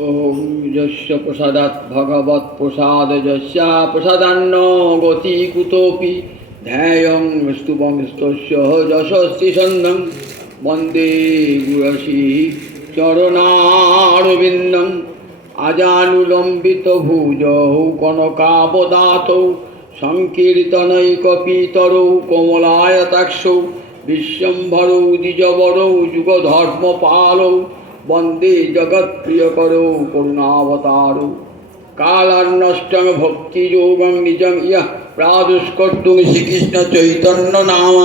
ओम यस्य प्रसादात् भगवत् प्रसाद यस्य प्रसादान्न गति कुतोपि ध्यायं स्तुवं स्तस्य यशस्ति सन्नं वन्दे गुरसि चरणारविन्दं अजानुलम्बितभुजौ कनकावदातौ संकीर्तनैकपितरौ कमलायताक्षौ विश्वम्भरौ द्विजवरौ युगधर्मपालौ वंदे जगत्प्रियकरो करुणावतारो कालान्नष्टं भक्तियोगं निजं यः प्रादुष्कर्तुं श्रीकृष्ण चैतन्य नाम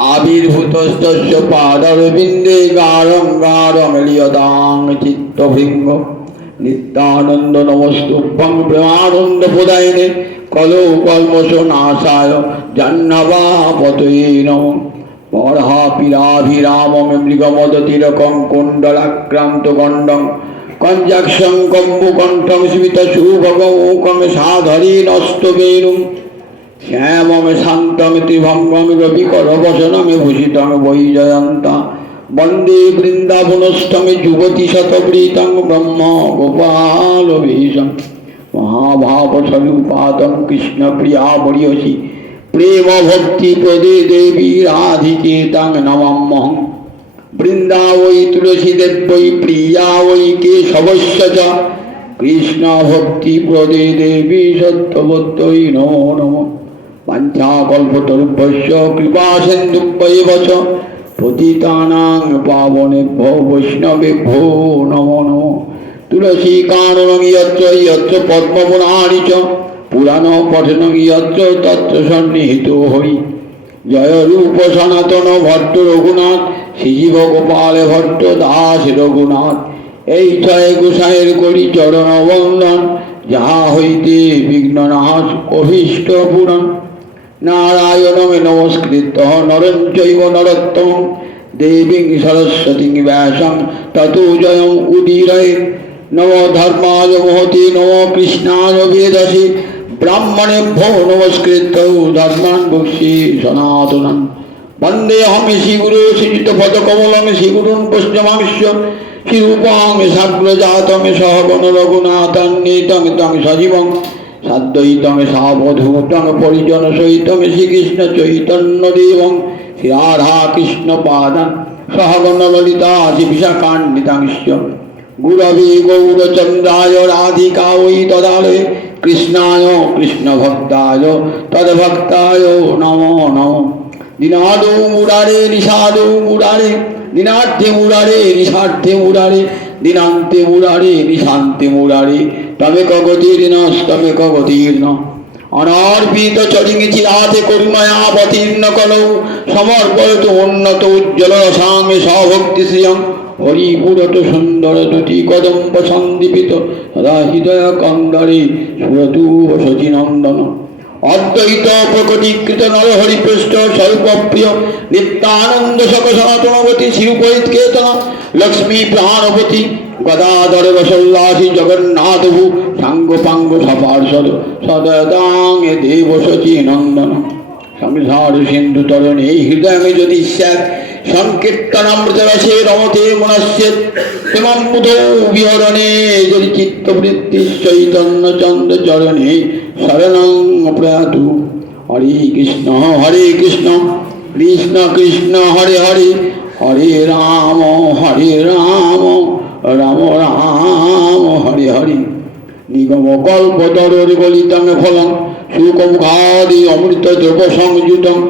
आविर्भूतस्तस्य पादारविन्दे गाढं गाढं लियतां चित्तभृङ्ग नित्यानन्द नमस्तुभ्यं प्रेमानन्दप्रदायिने कलो कल्मषनाशाय जाह्नवापतये नमः पराभिराभिरामं मृगमदतिरकं कुण्डलाक्रान्तगण्डं कञ्जाक्षं कम्बुकण्ठं स्मितशुभगमूकं साधरीनस्तवेणुं श्यामं शान्तं त्रिभङ्गं रविकरवसनं भूषितं वैजयन्ता वन्दे वृन्दावनस्थं युवतिशतवृतं ब्रह्म गोपालवेशं महाभावस्वरूपातं कृष्णप्रिया वरियसि प्रेम भक्ति प्रदे देवी राधिके तंग नमाम्यहं वृंदावै तुलसी देवै प्रिया वै केशवस्य च कृष्ण भक्ति प्रदे देवी सत्यवत्यै नमो नमः वाञ्छाकल्पतरुभ्यश्च कृपा सिन्धुभ्यैव च पतितानां पावनेभ्यो वैष्णवेभ्यो नमो नमः तुलसी काननं यत्र यत्र पद्मपुराणि च पुराण पठन यत्र तत्र सन्निहितो हरि जय रूप सनातन भट्ट रघुनाथ श्रीजीव गोपाल भट्ट दास रघुनाथ এই ছয় গোসাইয়ের করি চরণ বন্দন যাহা হইতে বিঘ্ননাশ অভীষ্ট পূরণ নারায়ণমে নমস্কৃত নরং চৈব নরোত্তমং দেবীং সরস্বতীং ব্যাসং ততো জয়ং উদীরয়ে নমো ধর্মায় মহতে নমো কৃষ্ণায় বেদসে ब्राह्मणेभ्यो नमस्कृत्य धर्मान् वक्ष्ये सनातनं वन्देऽहं श्रीगुरो श्रीयुतपदकमलं श्रीगुरुं वैष्णवांश्च श्रीरूपां साग्रजातं सहगण रघुनाथान्वितं तं सजीवं साद्वैतं सावधूतं परिजनसहितं श्रीकृष्ण चैतन्यदेवं श्रीराधाकृष्णपादान् सहगण ललिता श्रीविशाखान्वितांश्च गुरवे गौरचन्द्राय राधिकायै तदालये कृष्णाय कृष्ण भक्ताय तद्भक्ताय नमो नमो दिनादो मुरारे निषादो मुरारे दिनार्थे मुरारे निषार्थे मुरारे दिनान्ते मुरारे निशान्ते मुरारे तमेक गतिर्न तमेक गतिर्न अनर्पित चरिंग चिराते करुणयावतीर्ण कलौ समर्पयतु उन्नत उज्ज्वल रसामि सभक्ति श्रियं हरिपुरत सुंदर दुति कदम्ब सन्दीपित सदा हृदय कंदरे सुरतूव शचीनंदन अद्वैत प्रकटीकृत नर हरिपृष्ठ स्वरूपप्रिय नित्यानंद सक सनातनवती श्रीरूपैत केतन लक्ष्मी प्राणपति गदाधर रसोल्लासी जगन्नाथभु सांग पांग सपार्षद सदतांग देव शचीनंदन संसार सिंधु तरणे हृदय में यदि स्यात् संकीर्तनामृतरसे रमते मनस्येत् प्रेमं बुधौ विहरणे यदि चित्तवृत्ति चैतन्य चंद चरणे शरणं प्रयातु हरे कृष्ण कृष्ण कृष्ण हरे हरे हरे राम राम राम हरे हरे निगम कल्पतरोर् गलितं फलं शुकमुखादि अमृत द्रव संयुतं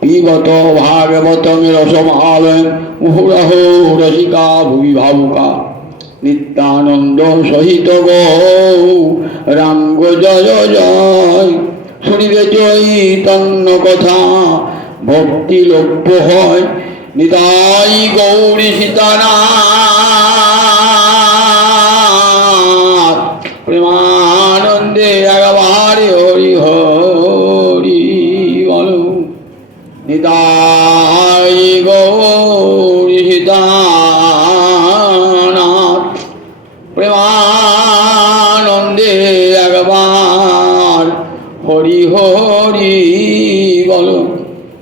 पिबत भागवतं रसमालयं मुहुरहो रसिका भुवि भावुका नित्यानंद सहित गौरांग जय जय শুনিলে চৈতন্য কথা ভক্তি লভ্য হয় নিতাই গৌরী সীতানাথ প্রেমানন্দে একবারে হরি হরি বলো নিতাই গৌরী সীতানাথ প্রেমানন্দে একবার হরি হরি বলো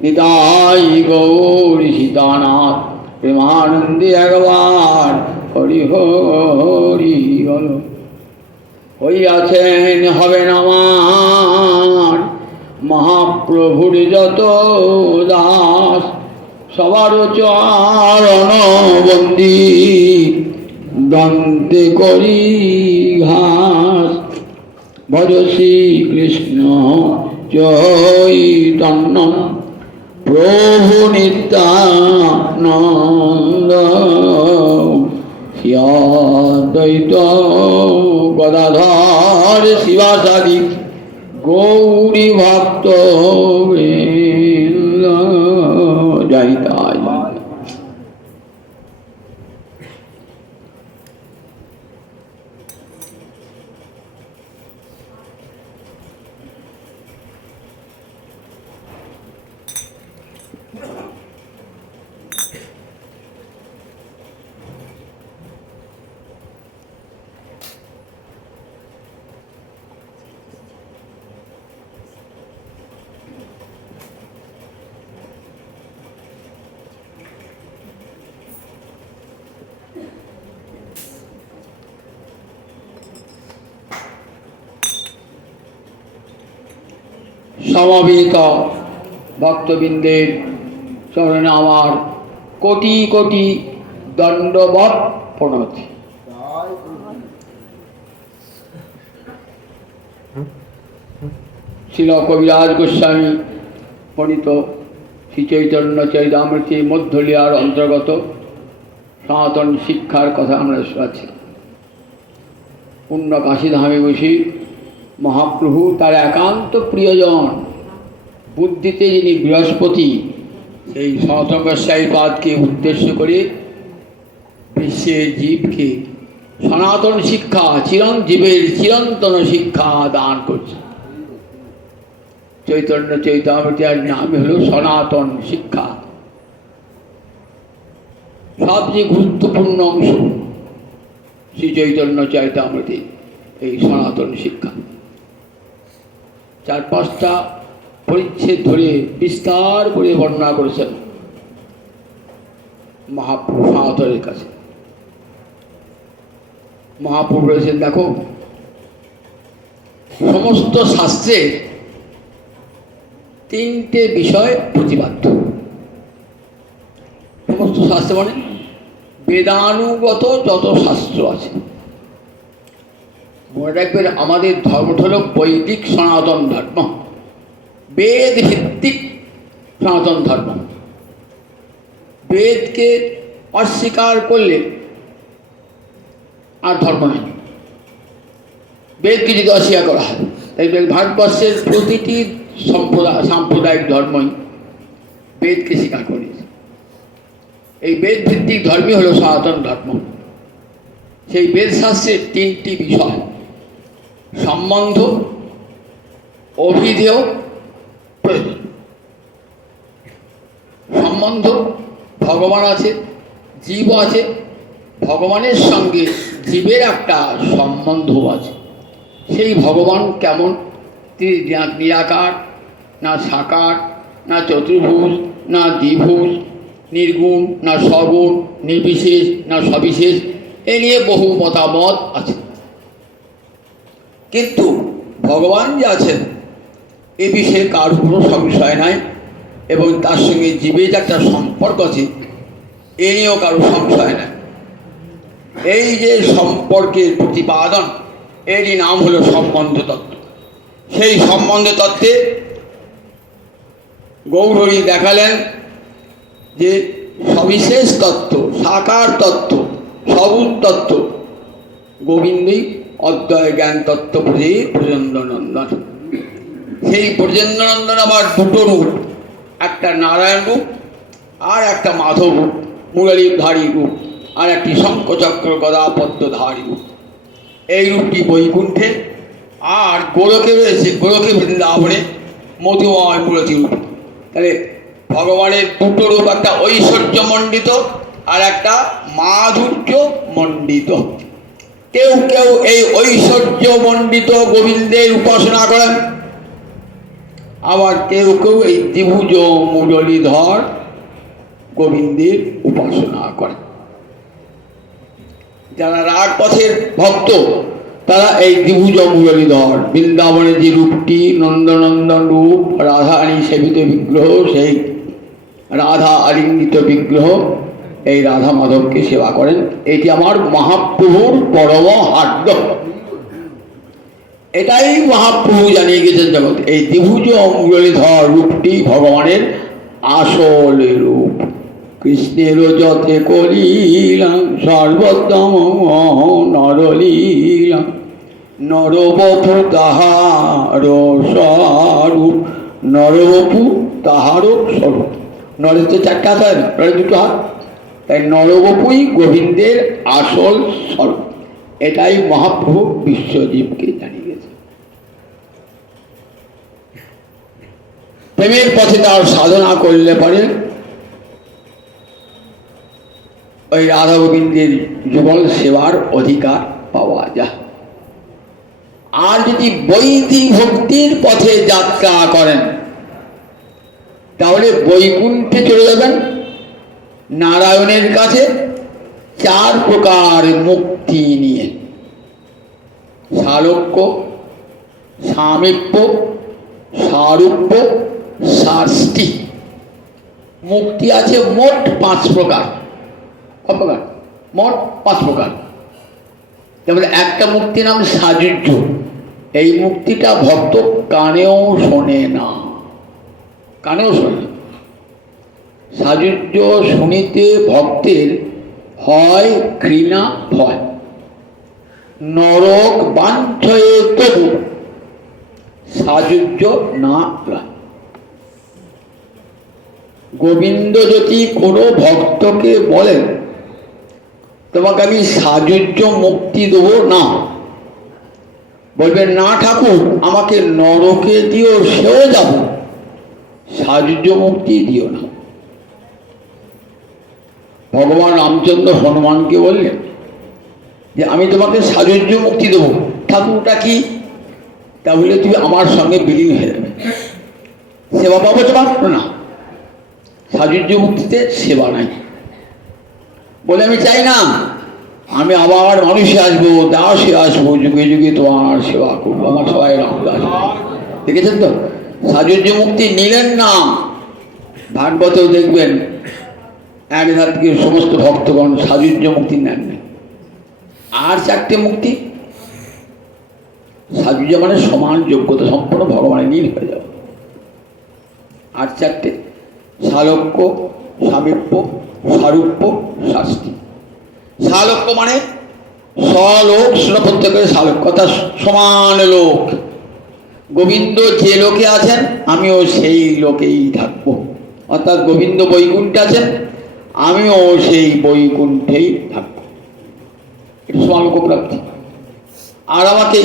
নিতাই গৌরী সীতানাথ প্রেমানন্দে একবার হরি হরি বল। হইয়াছেন হবেন আমার মহাপ্রভুর যত দাস, সবার চরণ বন্দি দন্তে করি ঘাস। ভজ শ্রীকৃষ্ণ চৈতন্য প্রভু নিত্যানন্দ, শ্রী অদ্বৈত গদাধর শিবাসাদি গৌরী ভক্ত বৃন্দ। জয় তাই। সমবেত ভক্তবৃন্দের চরণে আমার কোটি কোটি দণ্ডবৎ প্রণতি। শ্রীল কবিরাজ গোস্বামী পণ্ডিত শ্রী চৈতন্য চরিতামৃতের মধ্যলিয়ার অন্তর্গত সনাতন শিক্ষার কথা আমরা শোনাচ্ছি। পূর্ণ কাশীধামে বসে মহাপ্রভু তার একান্ত প্রিয়জন বুদ্ধিতে যিনি বৃহস্পতি, সেই সনাতন গোস্বামী পাদকে উদ্দেশ্য করে বিশ্বের জীবকে সনাতন শিক্ষা, চিরঞ্জীবের চিরন্তন শিক্ষা দান করছে। চৈতন্য চৈতামৃতের নাম হলো সনাতন শিক্ষা। সবচেয়ে গুরুত্বপূর্ণ অংশ শ্রী চৈতন্য চৈতামৃতে এই সনাতন শিক্ষা। 4-5টা পরিচ্ছেদ ধরে বিস্তার করে বর্ণনা করেছেন মহাপ্রভু সনাতনের কাছে। মহাপ্রভু বলেছেন, দেখো সমস্ত শাস্ত্রে 3টে বিষয় প্রতিপাদ্য। সমস্ত শাস্ত্র মানে বেদানুগত যত শাস্ত্র আছে। মনে রাখবেন, আমাদের ধর্মটা হল বৈদিক সনাতন ধর্ম, বেদ ভিত্তিক সনাতন ধর্ম। বেদকে অস্বীকার করলে আর ধর্ম নেই। বেদকে যদি অস্বীকার করা হয়, তাই ভারতবর্ষের প্রতিটি সাম্প্রদায়িক ধর্মই বেদকে স্বীকার করেছে। এই বেদ ভিত্তিক ধর্মই হল সনাতন ধর্ম। সেই বেদশাস্ত্রের 3টি বিষয়: সম্বন্ধ, অভিধেয়, প্রয়োজন। সম্বন্ধ, ভগবান আছে, জীব আছে, ভগবানের সঙ্গে জীবের একটা সম্বন্ধ আছে। সেই ভগবান কেমন? তিনি নিরাকার, না সাকার, না চতুর্ভুজ, না দ্বিভুজ, নির্গুণ না সগুণ, নির্বিশেষ না সবিশেষ, এ নিয়ে বহু মতামত আছে। কিন্তু ভগবান যে আছেন এ বিষয়ে কারোর কোনো সংশয় নাই, এবং তার সঙ্গে জীবের যে একটা সম্পর্ক আছে এ নিয়েও কারো সংশয় নাই। এই যে সম্পর্কের প্রতিপাদন, এরই নাম হলো সম্বন্ধ তত্ত্ব। সেই সম্বন্ধ তত্ত্বে গৌরহরি দেখালেন যে সবিশেষ তত্ত্ব, সাকার তত্ত্ব, সগুণ তত্ত্ব গোবিন্দই অদ্বয় জ্ঞান তত্ত্ব ব্রজেন্দ্রনন্দন। সেই ব্রজেন্দ্রনন্দন আবার 2টো রূপ, একটা নারায়ণ রূপ আর একটা মাধব রূপ, মুরলীধারী রূপ, আর একটি শঙ্খচক্র গদা পদ্মধারী রূপ। এই রূপটি বৈকুণ্ঠে, আর গোলকে রয়েছে, গোলকে বৃন্দাবনে মধুময় মূরতি রূপ। তাহলে ভগবানের 2টো রূপ, একটা ঐশ্বর্যমণ্ডিত আর একটা মাধুর্য মণ্ডিত। কেউ কেউ এই ঐশ্বর্যমণ্ডিত গোবিন্দের উপাসনা করেন, আবার কেউ কেউ এই দ্বিভুজ মুরলীধর গোবিন্দের উপাসনা করেন। যারা রাগ পথের ভক্ত তারা এই দ্বিভুজ মুরলীধর, বৃন্দাবনের যে রূপটি নন্দনন্দন রূপ, রাধারানী সেবিত বিগ্রহ, সেই রাধা আলিঙ্গিত বিগ্রহ, এই রাধা মাধবকে সেবা করেন। এটি আমার মহাপ্রভুর পরম হার্য, এটাই মহাপ্রভু জানিয়ে গেছেন জগৎ। এই দ্বিভুজ মুরলীধর রূপটি ভগবানের আসল রূপ। কৃষ্ণের যতে করিলাম সর্বোত্তম নরলীলা, নরবপু তাহার স্বরূপ, নরবপু তাহার স্বরূপ। নরের তো চারটা হাত হয় না, নরের দুটো হাত, তাই নরবপুই গোবিন্দের আসল স্বরূপ। এটাই মহাপ্রভু বিশ্বজীবকে জানিয়ে গেছে। প্রেমের পথে তার সাধনা করলে পরে ওই রাধা গোবিন্দের যুগল সেবার অধিকার পাওয়া যায়। আর যদি বৈদিক ভক্তির পথে যাত্রা করেন তাহলে বৈকুণ্ঠে চলে যাবেন নারায়ণের কাছে 4 প্রকার মুক্তি নিয়ে। সালোক্য, সামীপ্য, সারূপ্য, শাস্তি। মুক্তি আছে মোট 5 প্রকার। কত প্রকার? মোট 5 প্রকার। যেমন একটা মুক্তির নাম সাযুজ্য। এই মুক্তিটা ভক্ত কানেও শোনে না, কানেও শোনে না। সাযুজ্য শুনিতে ভক্তের হয় ঘৃণা ভয়, নরক বাঞ্ছয়ে তবু সাযুজ্য না লয়। গোবিন্দ যদি কোনো ভক্তকে বলেন তোমাকে আমি সাযুজ্য মুক্তি দেবো না, বলবেন না ঠাকুর আমাকে নরকে দিও, সেও যাব, সাযুজ্য মুক্তি দিও না। ভগবান রামচন্দ্র হনুমানকে বললেন যে আমি তোমাকে সাযুজ্য মুক্তি দেবো। ঠাকুরটা কি? তাহলে তুই আমার সঙ্গে বিলীন হয়ে যাবে, সেবা পাবো তোমার না। সাযুজ্য মুক্তিতে সেবা নাই। বলে আমি চাই না, আমি আবার মানুষে আসবো, দাসে আসবো, যুগে যুগে তোমার সেবা করবো, আমার সবাই রামদাস। দেখেছেন তো, সাযুজ্য মুক্তি নিলেন না। ভাগবতেও দেখবেন এক ধার থেকে সমস্ত ভক্তগণ সাযুজ্য মুক্তি নেন না। আর 4টে মুক্তি। সাযুজ্য মানে সমান যোগ্যতা, সম্পূর্ণ ভগবানের লীন হয়ে যাওয়া। আর 4টে, সালোক্য, সামীপ্য, সারূপ্য, শাস্তি। সালোক্য মানে স্বলোক প্রত্যেকের সালোক্য, অর্থাৎ সমান লোক। গোবিন্দ যে লোকে আছেন আমিও সেই লোকেই থাকব, অর্থাৎ গোবিন্দ বৈকুণ্ঠে আছেন আমিও সেই বৈকুণ্ঠেই থাকব, এটা সমালোক প্রাপ্তি। আর আমাকে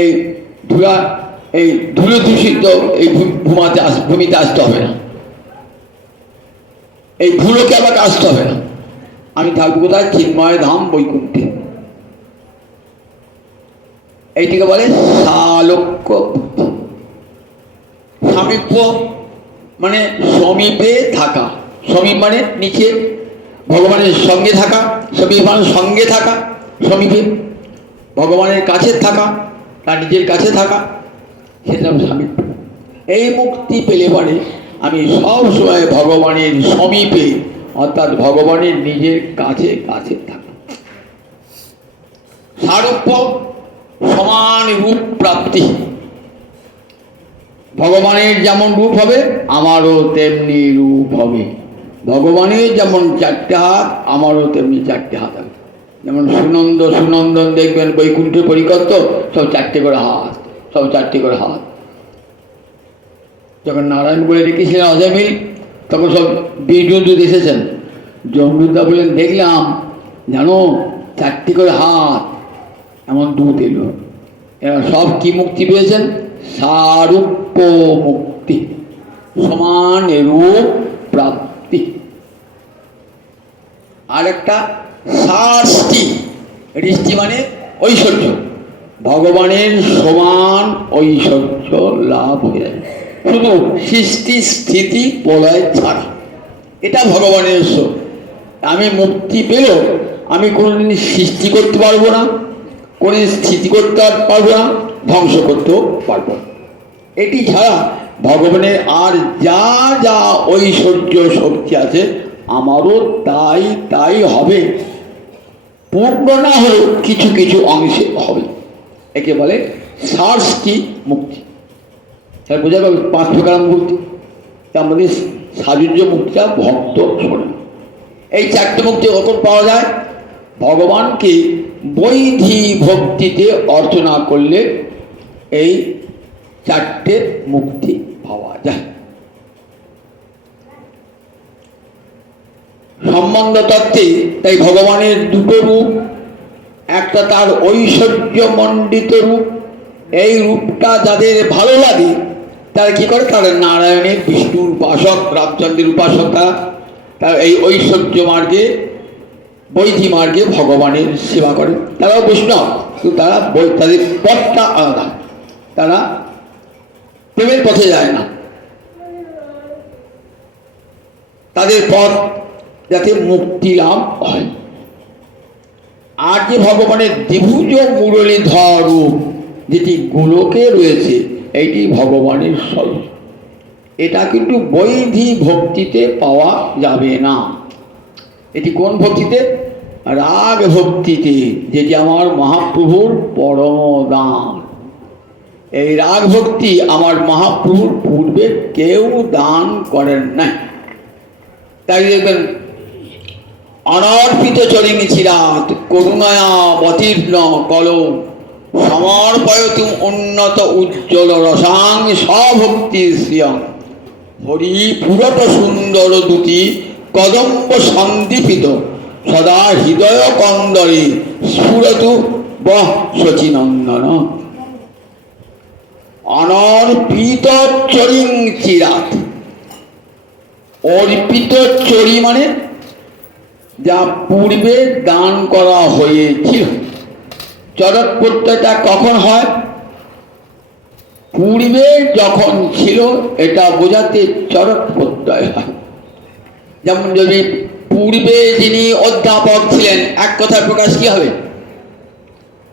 এই ধুলো দূষিত এই ভূমিতে আসতে হবে না, এই ধুলোকে আমাকে আসতে হবে না। আমি থাকবো কোথায়? চিন্ময় ধাম বৈকুণ্ঠে। এইটিকে বলে সালোক্য বুদ্ধি। সামীপ্য মানে সমীপে থাকা। সমীপ মানে নিচে, ভগবানের সঙ্গে থাকা। সমীপ মানে সঙ্গে থাকা, সমীপে ভগবানের কাছে থাকা, তার নিজের কাছে থাকা, সেটা সামীপ্য। এই মুক্তি পেলে পরে আমি সব সময় ভগবানের সমীপে, অর্থাৎ ভগবানের নিজের কাছে কাছে থাকা। সারূপ্য সমান রূপ প্রাপ্তি। ভগবানের যেমন রূপ হবে আমারও তেমনি রূপ হবে। ভগবানের যেমন 4টে হাত আমারও তেমনি 4টে হাত হবে। যেমন সুনন্দন দেখবেন বৈকুণ্ঠের পরিকর্ত, সব 4টে করে হাত, সব 4টে করে হাত। যখন নারায়ণ বলে রেখেছিলেন অজামিল, তখন সব বীরজন্তু এসেছেন। জমদূতদা বলেন দেখলাম জানো 4টে করে হাত, এমন দূত এলো। এরা সব কি মুক্তি পেয়েছেন? সারূপ্য মুক্তি, সমান রূপ প্রাপ্তি। আর একটা শাস্তি, ঋষ্টি মানে ঐশ্বর্য, ভগবানের সমান ঐশ্বর্য লাভ হয়ে যায়, শুধু সৃষ্টি স্থিতি প্রলয় ছাড়া। এটা ভগবানের স্বরূপ। আমি মুক্তি পেলেও আমি কোনোদিন সৃষ্টি করতে পারবো না, কোনোদিন স্থিতি করতে পারবো না, ধ্বংস করতেও পারবো না। এটি ছাড়া ভগবানের আর যা যা ঐশ্বর্য শক্তি আছে আমারও তাই তাই হবে, পূর্ণ না হলেও কিছু কিছু অংশে হবে। একে বলে সার্সকি মুক্তি। তাই বোঝা গেল 5 প্রকার মুক্তি। তার মধ্যে সাজুর্য মুক্তিটা ভক্ত শোনে। এই 4টে মুক্তি কখন পাওয়া যায়? ভগবানকে বৈধি ভক্তিতে অর্চনা করলে এই 4টে মুক্তি পাওয়া যায়। সম্বন্ধ তত্ত্বে তাই ভগবানের 2টো রূপ, একটা তার ঐশ্বর্যমণ্ডিত রূপ। এই রূপটা যাদের ভালো লাগে তারা কি করে, তারা নারায়ণের, বিষ্ণুর উপাসক, রামচন্দ্রের উপাসক, তারা এই ঐশ্বর্য মার্গে, বৈধি মার্গে ভগবানের সেবা করে। তারাও বৈষ্ণব, কিন্তু তারা তাদের পথটা আলাদা, তারা প্রেমের পথে যায় না। তাদের পথ যাতে মুক্তি লাভ হয়। আর যে ভগবানের দ্বিভুজ মুরলীধর রূপ যেটি গোলকে রয়েছে, এইটি ভগবানের স্বরূপ। এটা কিন্তু বৈধি ভক্তিতে পাওয়া যাবে না। এটি কোন ভক্তিতে? রাগ ভক্তিতে, যেটি আমার মহাপ্রভুর পরম দান। এই রাগ ভক্তি আমার মহাপ্রভুর পূর্বে কেউ দান করেন নাই। তাই দেখবেন অনর্পিত চরিণী চিরাত করুণায়া অতীর্ণ কল সমর্পয়তুম উন্নত উজ্জ্বল রসাং স্বভক্তি শ্রিয়ং হরি পুরট সুন্দর দুটি কদম্ব সন্দীপিত সদা হৃদয় কন্দরে স্ফুরতু বহ শচীনন্দন। অনর্পিত চরিং চিরাত, অর্পিত চরি মানে যা পূর্বে দান করা হয়েছিল। চরক প্রত্যয়টা কখন হয়? পূর্বে যখন ছিল এটা বোঝাতে চরক প্রত্যয় হয়। যেমন যদি পূর্বে যিনি অধ্যাপক ছিলেন, এক কথায় প্রকাশ কি হবে?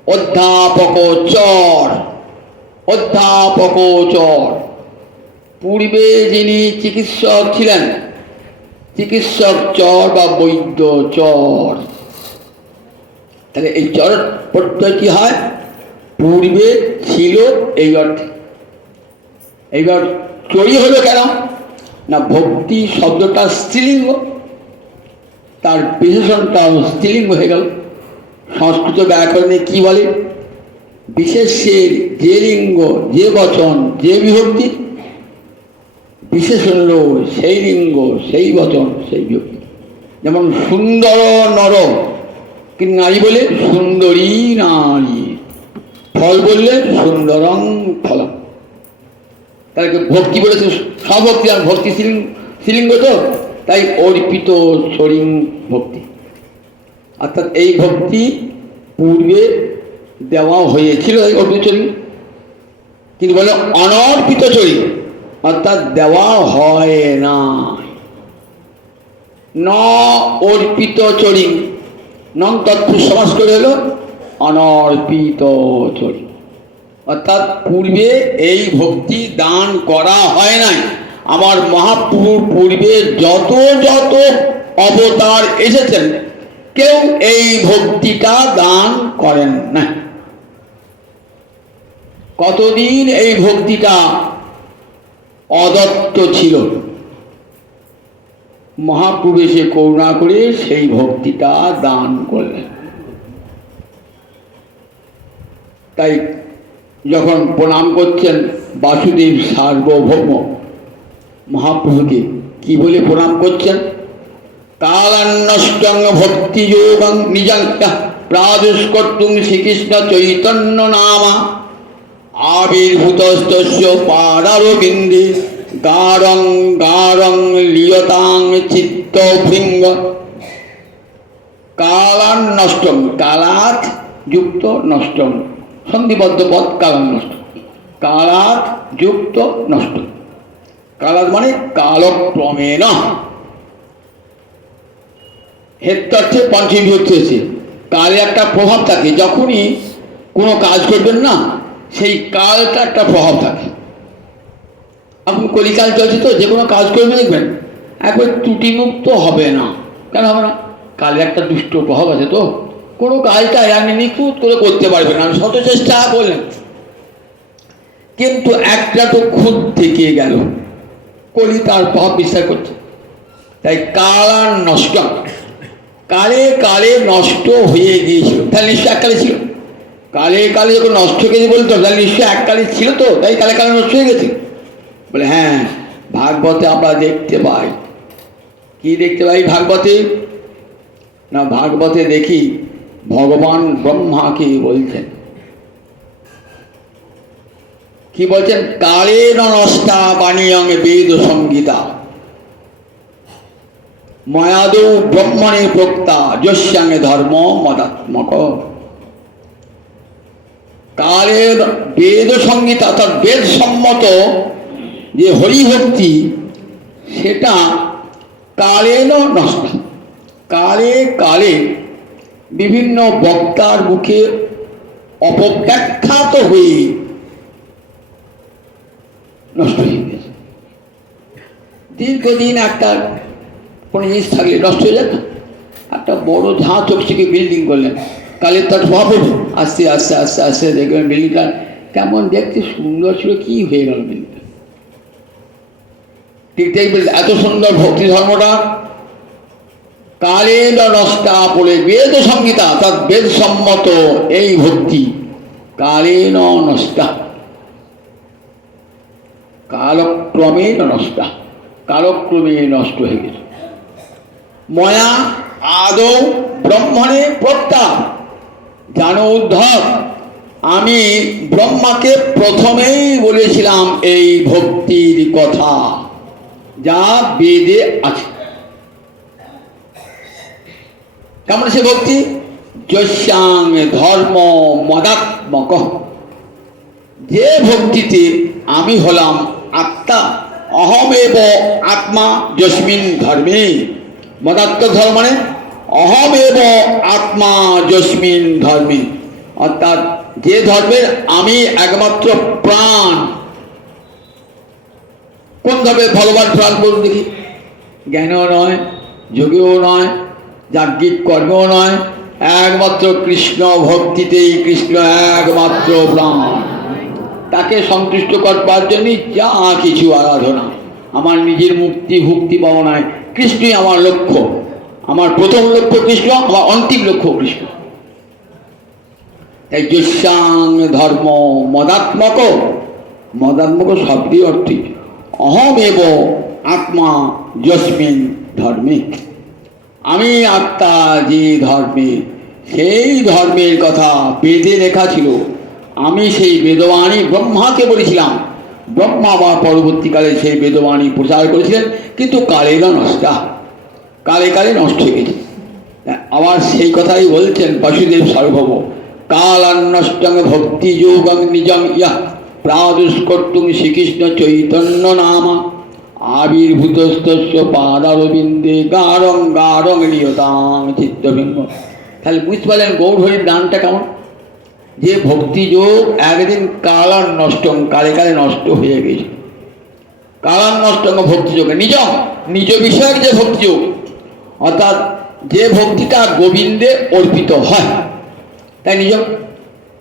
অধ্যাপক চর, অধ্যাপক চর। পূর্বে যিনি চিকিৎসক ছিলেন, চিকিৎসক চর বা বৈদ্য চর। তাহলে এই চর প্রত্যয় কি হয়? পূর্বে ছিল এই অর্থে। এইবার চরি হলো কেন না, ভক্তি শব্দটা স্ত্রীলিঙ্গ, তার বিশেষণটাও স্ত্রীলিঙ্গ হয়ে গেল। সংস্কৃত ব্যাকরণে কি বলে? বিশেষের যে লিঙ্গ, যে বচন, যে বিভক্তি, বিশেষ হল সেই লিঙ্গ, সেই বচন, সেই বিভক্তি। যেমন সুন্দর নর, কিন্তু নারী বলে সুন্দরী নারী, ফল বললে সুন্দরং ফলম। তাকে ভক্তি বলেছে স্বভক্তি, আর ভক্তি শ্রীলিঙ্গ, তো তাই অর্পিত চরিং ভক্তি। অর্থাৎ এই ভক্তি পূর্বে দেওয়া হয়েছিল এই অর্পিত চরিং, কিন্তু বলে অনর্পিত চরিং, অর্থাৎ দেওয়া হয় না। ন অর্পিত চরিং, নং তৎপুরুষ সমাস করে হলো অনর্পিত চরিং। অর্থাৎ পূর্বে এই ভক্তি দান করা হয় নাই। আমার মহাপ্রভুর পূর্বে যত যত অবতার এসেছেন, কেউ এই ভক্তিটা দান করেন না। কতদিন এই ভক্তিটা অদত্ত ছিল, মহাপ্রভু এসে করুণা করে সেই ভক্তিটা দান করলেন। তাই যখন প্রণাম করছেন বাসুদেব সার্বভৌম মহাপ্রভুকে, কি বলে প্রণাম করছেন? কালান্নষ্টং ভক্তি যোগং নিজং প্রাদুষ্কর্তুং শ্রীকৃষ্ণ চৈতন্য নামা আবির্ভূতস্তস্য পাদারবিন্দে গারং গারং লিয়তাং চিত্তভৃঙ্গ। কালান্নষ্টং, কালাত যুক্ত নষ্টং, সন্ধিবদ্ধ পদ কালান্নষ্ট, কালাত যুক্ত নষ্ট। কালাত মানে কালক্রমেণ, হেত্য অর্থে পঞ্চমী বিভক্তি হয়েছে। কালের একটা প্রভাব থাকে, যখনই কোনো কাজ করবেন না সেই কালটা একটা প্রভাব থাকে। এখন কলিকাল চলছে তো, যে কোনো কাজ করবে দেখবেন একবার ত্রুটিমুক্ত হবে না। কেন হবে না? কালের একটা দুষ্ট প্রভাব আছে তো, কোনো কাজটা আপনি নিখুঁত করে করতে পারবেন না, শত চেষ্টা করলেন কিন্তু একটা তো খুঁত থেকে গেল, কলি তার প্রভাব বিস্তার করছে। তাই কাল আর নষ্ট, কালে কালে নষ্ট হয়ে গিয়েছিল, তাহলে নিশ্চয় এককালে ছিল। কালে কালে যখন নষ্ট হয়ে গেছে বলতো, তাহলে নিশ্চয় এককালে ছিল তো, তাই কালে কালে নষ্ট হয়ে গেছে। বলে হ্যাঁ, ভাগবতে আমরা দেখতে পাই। কি দেখতে পাই ভাগবতে? না, ভাগবতে দেখি ভগবান ব্রহ্মাকে বলছেন, কি বলছেন? কালে নষ্টা বাণীয়ং বেদ সংগীতা মায়াদৌ ব্রহ্মণে প্রক্তা যস্যাঙ্গে ধর্ম মদাত্মক। কালের বেদ সংগীতা অর্থাৎ বেদ সম্মত যে হরিভক্তি, সেটা কালেন নষ্ট, কালে কালে বিভিন্ন বক্তার মুখে অপব্যাখ্যাত হয়ে নষ্ট হয়ে গেছে। দীর্ঘদিন একটা কোনো জিনিস থাকলে নষ্ট হয়ে যায় না। একটা বড় ঝাঁ চকচকে বিল্ডিং করলেন, কালের তার প্রভাব হলো, আস্তে আস্তে আস্তে আস্তে দেখবেন বিল্ডিংটা কেমন দেখতে সুন্দর ছিল, কি হয়ে গেল বিল্ডিংটা। ঠিক দেখবেন এত সুন্দর ভক্তি ধর্মটা কালের নষ্টা পড়ে বেদ সংগীতা, তার বেদ সম্মত এই ভক্তি কালেন নষ্টা, কালক্রমে নষ্টা, কালক্রমে নষ্ট হয়ে গেছে। ময়া আদৌ ব্রহ্মণে প্রত্যা, জানো উদ্ধব, আমি ব্রহ্মাকে প্রথমেই বলেছিলাম এই ভক্তির কথা, যা বেদে আছে। কেমন সে ভক্তি? যস্যাং ধর্ম মদাত্মক, যে ভক্তিতে আমি হলাম আত্মা, অহমেব আত্মা যস্মিন ধর্মে। মদাত্মক ধর্ম মানে অহমেব আত্মা যস্মিন ধর্মে, অর্থাৎ যে ধর্মের আমি একমাত্র প্রাণ। কোন ধর্মের ভগবান প্রাণ বলুন দেখি? জ্ঞানও নয়, যোগেও নয়, যাজ্ঞিক কর্মও নয়, একমাত্র কৃষ্ণ ভক্তিতেই কৃষ্ণ একমাত্র প্রাণ। তাকে সন্তুষ্ট করবার জন্যই যা কিছু আরাধনা। আমার নিজের মুক্তি ভুক্তি পাওয়া নয়, কৃষ্ণই আমার লক্ষ্য। আমার প্রথম লক্ষ্য কৃষ্ণ, আমার অন্তিম লক্ষ্য কৃষ্ণ। তাই যস্যাং ধর্ম মদাত্মক, মদাত্মক শব্দের অর্থে অহমেব আত্মা যস্মিন ধর্মে, আমি আত্মা যে ধর্মে, সেই ধর্মের কথা বেদে লেখা ছিল। আমি সেই বেদবাণী ব্রহ্মাকে বলেছিলাম, ব্রহ্মা বা পরবর্তীকালে সেই বেদবাণী প্রচার করেছিলেন, কিন্তু কালের নষ্টা, কালে কালে নষ্ট হয়ে গেছে। আবার সেই কথাই বলছেন বাসুদেব সার্বভৌম, কালান্নষ্টং ভক্তি যোগং নিজং ইয়া প্রাদুষ্কর্তুং শ্রীকৃষ্ণ চৈতন্য নামা আবির্ভূতস্তস্য পাদারবিন্দে গারং গারং নিয়তাং চিত্তভিঙ্গ। তাহলে বুঝতে পারলেন গৌর হরির গানটা কেমন? যে ভক্তিযোগ একদিন কালার নষ্ট, কালে কালে নষ্ট হয়ে গেছে। কালার নষ্ট ভক্তিযোগ নিজম, নিজ বিষয়ক যে ভক্তিযোগ, অর্থাৎ যে ভক্তিটা গোবিন্দে অর্পিত হয়, তাই নিজম,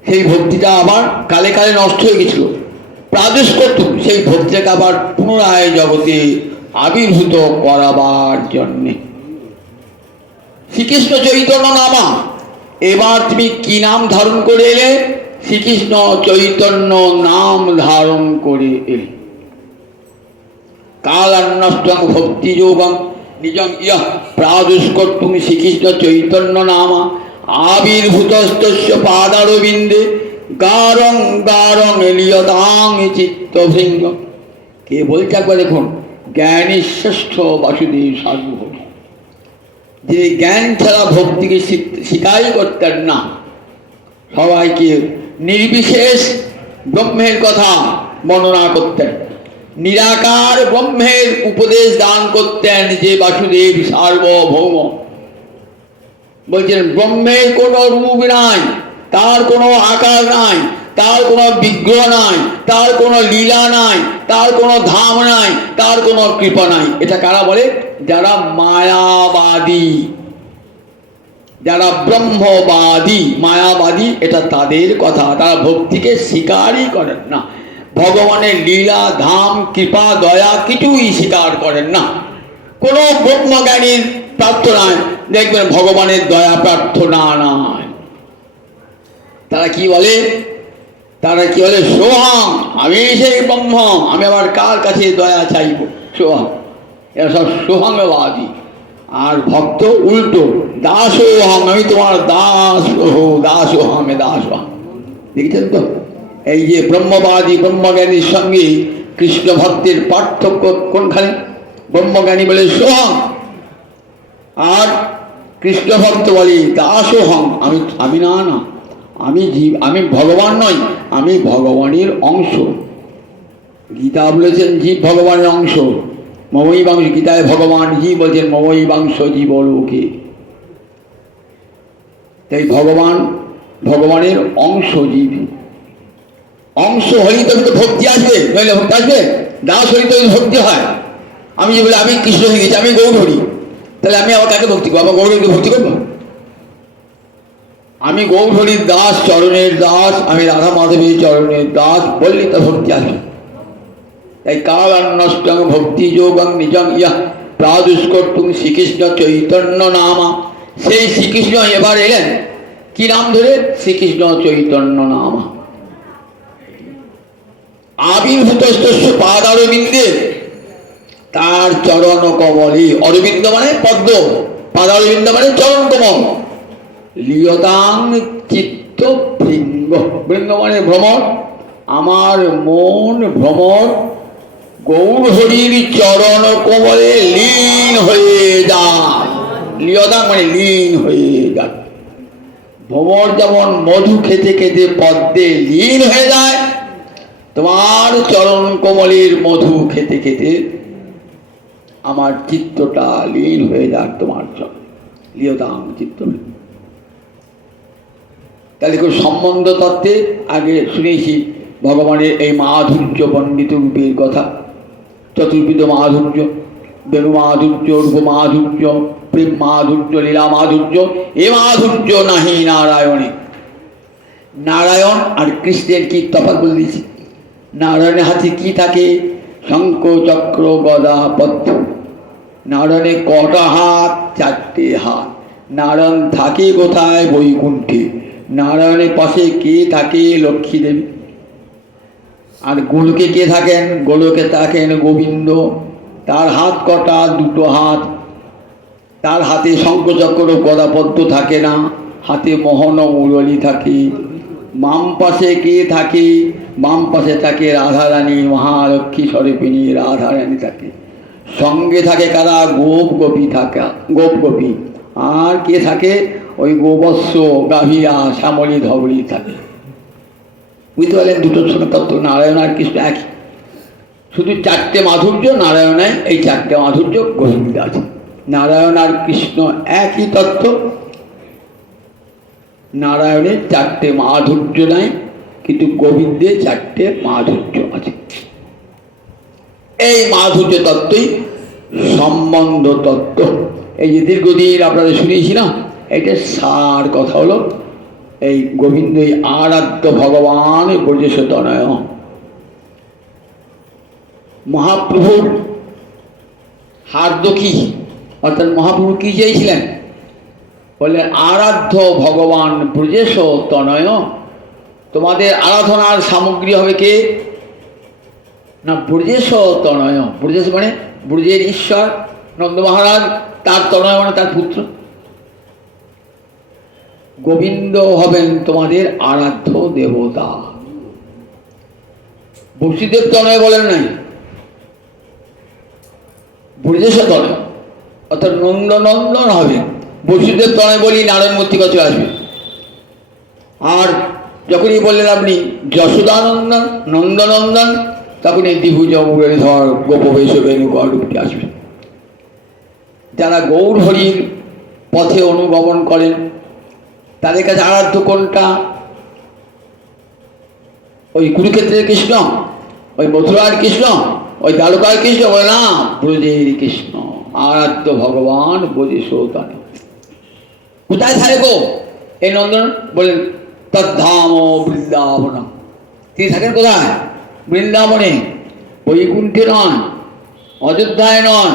সেই ভক্তিটা আবার কালে কালে নষ্ট হয়ে গেছিল। প্রাদেশ করত সেই ভক্তিটাকে আবার পুনরায় জগতে আবির্ভূত করাবার জন্যে। শ্রীকৃষ্ণ চৈতন্য নামা, এবার তুমি কি নাম ধারণ করে এলে? শ্রীকৃষ্ণ চৈতন্য নাম ধারণ করে এলে। কালান্নষ্টং ভক্তি যোগং নিজং ইয়ঃ প্রাদুষ্কর্তুং শ্রীকৃষ্ণ চৈতন্য নামা আবির্ভূতস্তস্য পাদারবিন্দে গারং গারং লিয়তাং চিত্তভৃঙ্গ। কে বলছে একবার দেখুন? জ্ঞানী শ্রেষ্ঠ বাসুদেব সার্বভৌম, যে জ্ঞান ছাড়া ভক্তিকে স্বীকারই করতেন না, সবাইকে নির্বিশেষ ব্রহ্মের কথা বর্ণনা করতেন, নিরাকার ব্রহ্মের উপদেশ দান করতেন যে বাসুদেব সার্বভৌম। বলছেন ব্রহ্মের কোনো রূপ নাই, তার কোনো আকার নাই, তার কোনো বিগ্রহ নাই, তার কোনো লীলা নাই, তার কোনো ধাম নাই, তার কোনো কৃপা নাই। এটা কারা বলে? যারা মায়াবাদী, যারা ব্রহ্মবাদী, মায়াবাদী, এটা তাদের কথা। তারা ভক্তিকে স্বীকারই করেন না, ভগবানের লীলা ধাম কৃপা দয়া কিছুই স্বীকার করেন না। কোনো ব্রহ্মজ্ঞানীর প্রার্থনায় দেখবেন ভগবানের দয়া প্রার্থনা নাই। তারা কি বলে? তারা কি বলে? সোহাম, আমি সেই ব্রহ্ম, আমি আবার কার কাছে দয়া চাইব? সোহাম। এরা সব সোহামবাদী। আর ভক্ত উল্টো, দাসোহম, আমি তোমার দাস, দাসোহমে দাসোহম। দেখেছেন তো? এই যে ব্রহ্মবাদী ব্রহ্মজ্ঞানীর সঙ্গে কৃষ্ণ ভক্তের পার্থক্য কোনখানে? ব্রহ্মজ্ঞানী বলে সোহম, আর কৃষ্ণ ভক্ত বলে দাসোহম, আমি না না, আমি জীব, আমি ভগবান নই, আমি ভগবানের অংশ। গীতা বলেছেন জীব ভগবানের অংশ, মমই বাংশ। গীতায় ভগবান জীব বলছেন মমই বাংশ জীব লোকে। তাই ভগবান ভগবানের অংশ, জীব অংশ হলেই তো ভক্তি আসবে, নইলে ভক্তি আসবে? দাস হলেই তো ভক্তি হয়। আমি যে বলি আমি কৃষ্ণ হয়ে গেছি, আমি গৌর হরি, তাহলে আমি আবার কাকে ভক্তি করবো? আমার গৌরকে ভক্তি করবো? আমি গৌর হরির দাস, চরণের দাস, আমি রাধা মাধবের চরণের দাস বললে তো ভক্তি আসবে। তাই কালান্নষ্টং ভক্তি যোগং নিজং ইয়া প্রাদুষ্কর্তুং শ্রীকৃষ্ণ চৈতন্য নামা। সেই শ্রীকৃষ্ণ এবার এলেন কি নাম ধরে? শ্রীকৃষ্ণ চৈতন্য নামা। আবির্ভূতস্তস্য পাদারবিন্দে, তার চরণ কমলে, অরবিন্দ মানে পদ্ম, পাদারবিন্দ মানে চরণ কমল। লিয়তাং চিত্ত ভৃঙ্গ, বৃঙ্গ মানে ভ্রমর, আমার মন ভ্রমর গৌর হরির চরণ কমলে লীন হয়ে যায়। লিয়তাং মানে লীন হয়ে যায়। ভ্রমর যেমন মধু খেতে খেতে পদ্মে লীন হয়ে যায়, তোমার চরণ কমলের মধু খেতে খেতে আমার চিত্তটা লীন হয়ে যাক তোমার চরণ। লিয়তাং চিত্ত। তাহলে খুব সম্বন্ধ তত্ত্বে আগে শুনেছি ভগবানের এই মাধুর্য পণ্ডিত রূপের কথা। চতুর্বিধ মাধুর্য, বেণু মাধুর্য, রূপ মাধুর্য, প্রেম মাধুর্য, লীলা মাধুর্য, এ মাধুর্য নাহি নারায়ণে। নারায়ণ আর কৃষ্ণের কি তফাৎ বলে দিয়েছি। নারায়ণের হাতে কি থাকে? শঙ্খ চক্র গদা পদ্ম। নারায়ণে কটা হাত? চারটে হাত। নারায়ণ থাকে কোথায়? বৈকুণ্ঠে। নারায়ণের পাশে কে থাকে? লক্ষ্মী দেবী। আর গোলকে কে থাকেন? গোলকে থাকেন গোবিন্দ। তার হাত কটা? দুটো হাত। তার হাতে শঙ্খচক্র গদাপদ্ম থাকে না, হাতে মোহন মুরলী থাকে। বাম পাশে কে থাকে? বাম পাশে থাকে রাধারানী, মহালক্ষ্মী স্বরূপিণী রাধারানী থাকে। সঙ্গে থাকে কারা? গোপ গোপী থাকে, গোপ গোপী। আর কে থাকে? ওই গোবৎস গাভিয়া শ্যামলী ধবলী থাকে। বুঝতে পারলেন দুটো তত্ত্ব? নারায়ণ আর কৃষ্ণ একই, শুধু চারটে মাধুর্য নারায়ণায়, এই চারটে মাধুর্য গোবিন্দে আছে। নারায়ণ আর কৃষ্ণ একই তত্ত্ব। নারায়ণের চারটে মাধুর্য নাই, কিন্তু গোবিন্দে চারটে মাধুর্য আছে। এই মাধুর্য তত্ত্বই সম্বন্ধ তত্ত্ব। এই যে দীর্ঘদিন আপনাদের শুনিয়েছি না, এটা সার কথা হলো এই গোবিন্দই আরাধ্য ভগবান ব্রজেশ তনয়। মহাপ্রভুর হার্দ কি, অর্থাৎ মহাপ্রভু কি চেয়েছিলেন? বললেন আরাধ্য ভগবান ব্রজেশ তনয়। তোমাদের আরাধনার সামগ্রী হবে কে? না ব্রজেশ তনয়। ব্রজেশ মানে ব্রজের ঈশ্বর নন্দ মহারাজ, তার তনয় মানে তার পুত্র। গোবিন্দ হবেন তোমাদের আরাধ্য দেবতা। বসুদেব তনয় বলেন নাই, ব্রজেশ তনয়, অর্থাৎ নন্দনন্দন হবে। বসুদেব তনয় বলি নারায়ণ মূর্তি কাছে আসবে। আর যখনই বললেন আপনি যশোদানন্দন নন্দনন্দন, তখনই দ্বিভুজ মুরলীধর গোপবেশ বেণুগর রূপটি আসবে। যারা গৌর হরির পথে অনুগমন করেন, তাদের কাছে আরাধ্য কোনটা? ওই কুরুক্ষেত্রের কৃষ্ণ, ওই মথুরার কৃষ্ণ, ওই দ্বারকার কৃষ্ণ? বলে না, ব্রজের কৃষ্ণ, আরাধ্য ভগবান ব্রজে সৌতান। কোথায় থাকে গো এই নন্দন? বলেন তদ্ধাম বৃন্দাবন। তিনি থাকেন কোথায়? বৃন্দাবনে। বৈকুণ্ঠে নন, অযোধ্যায় নন,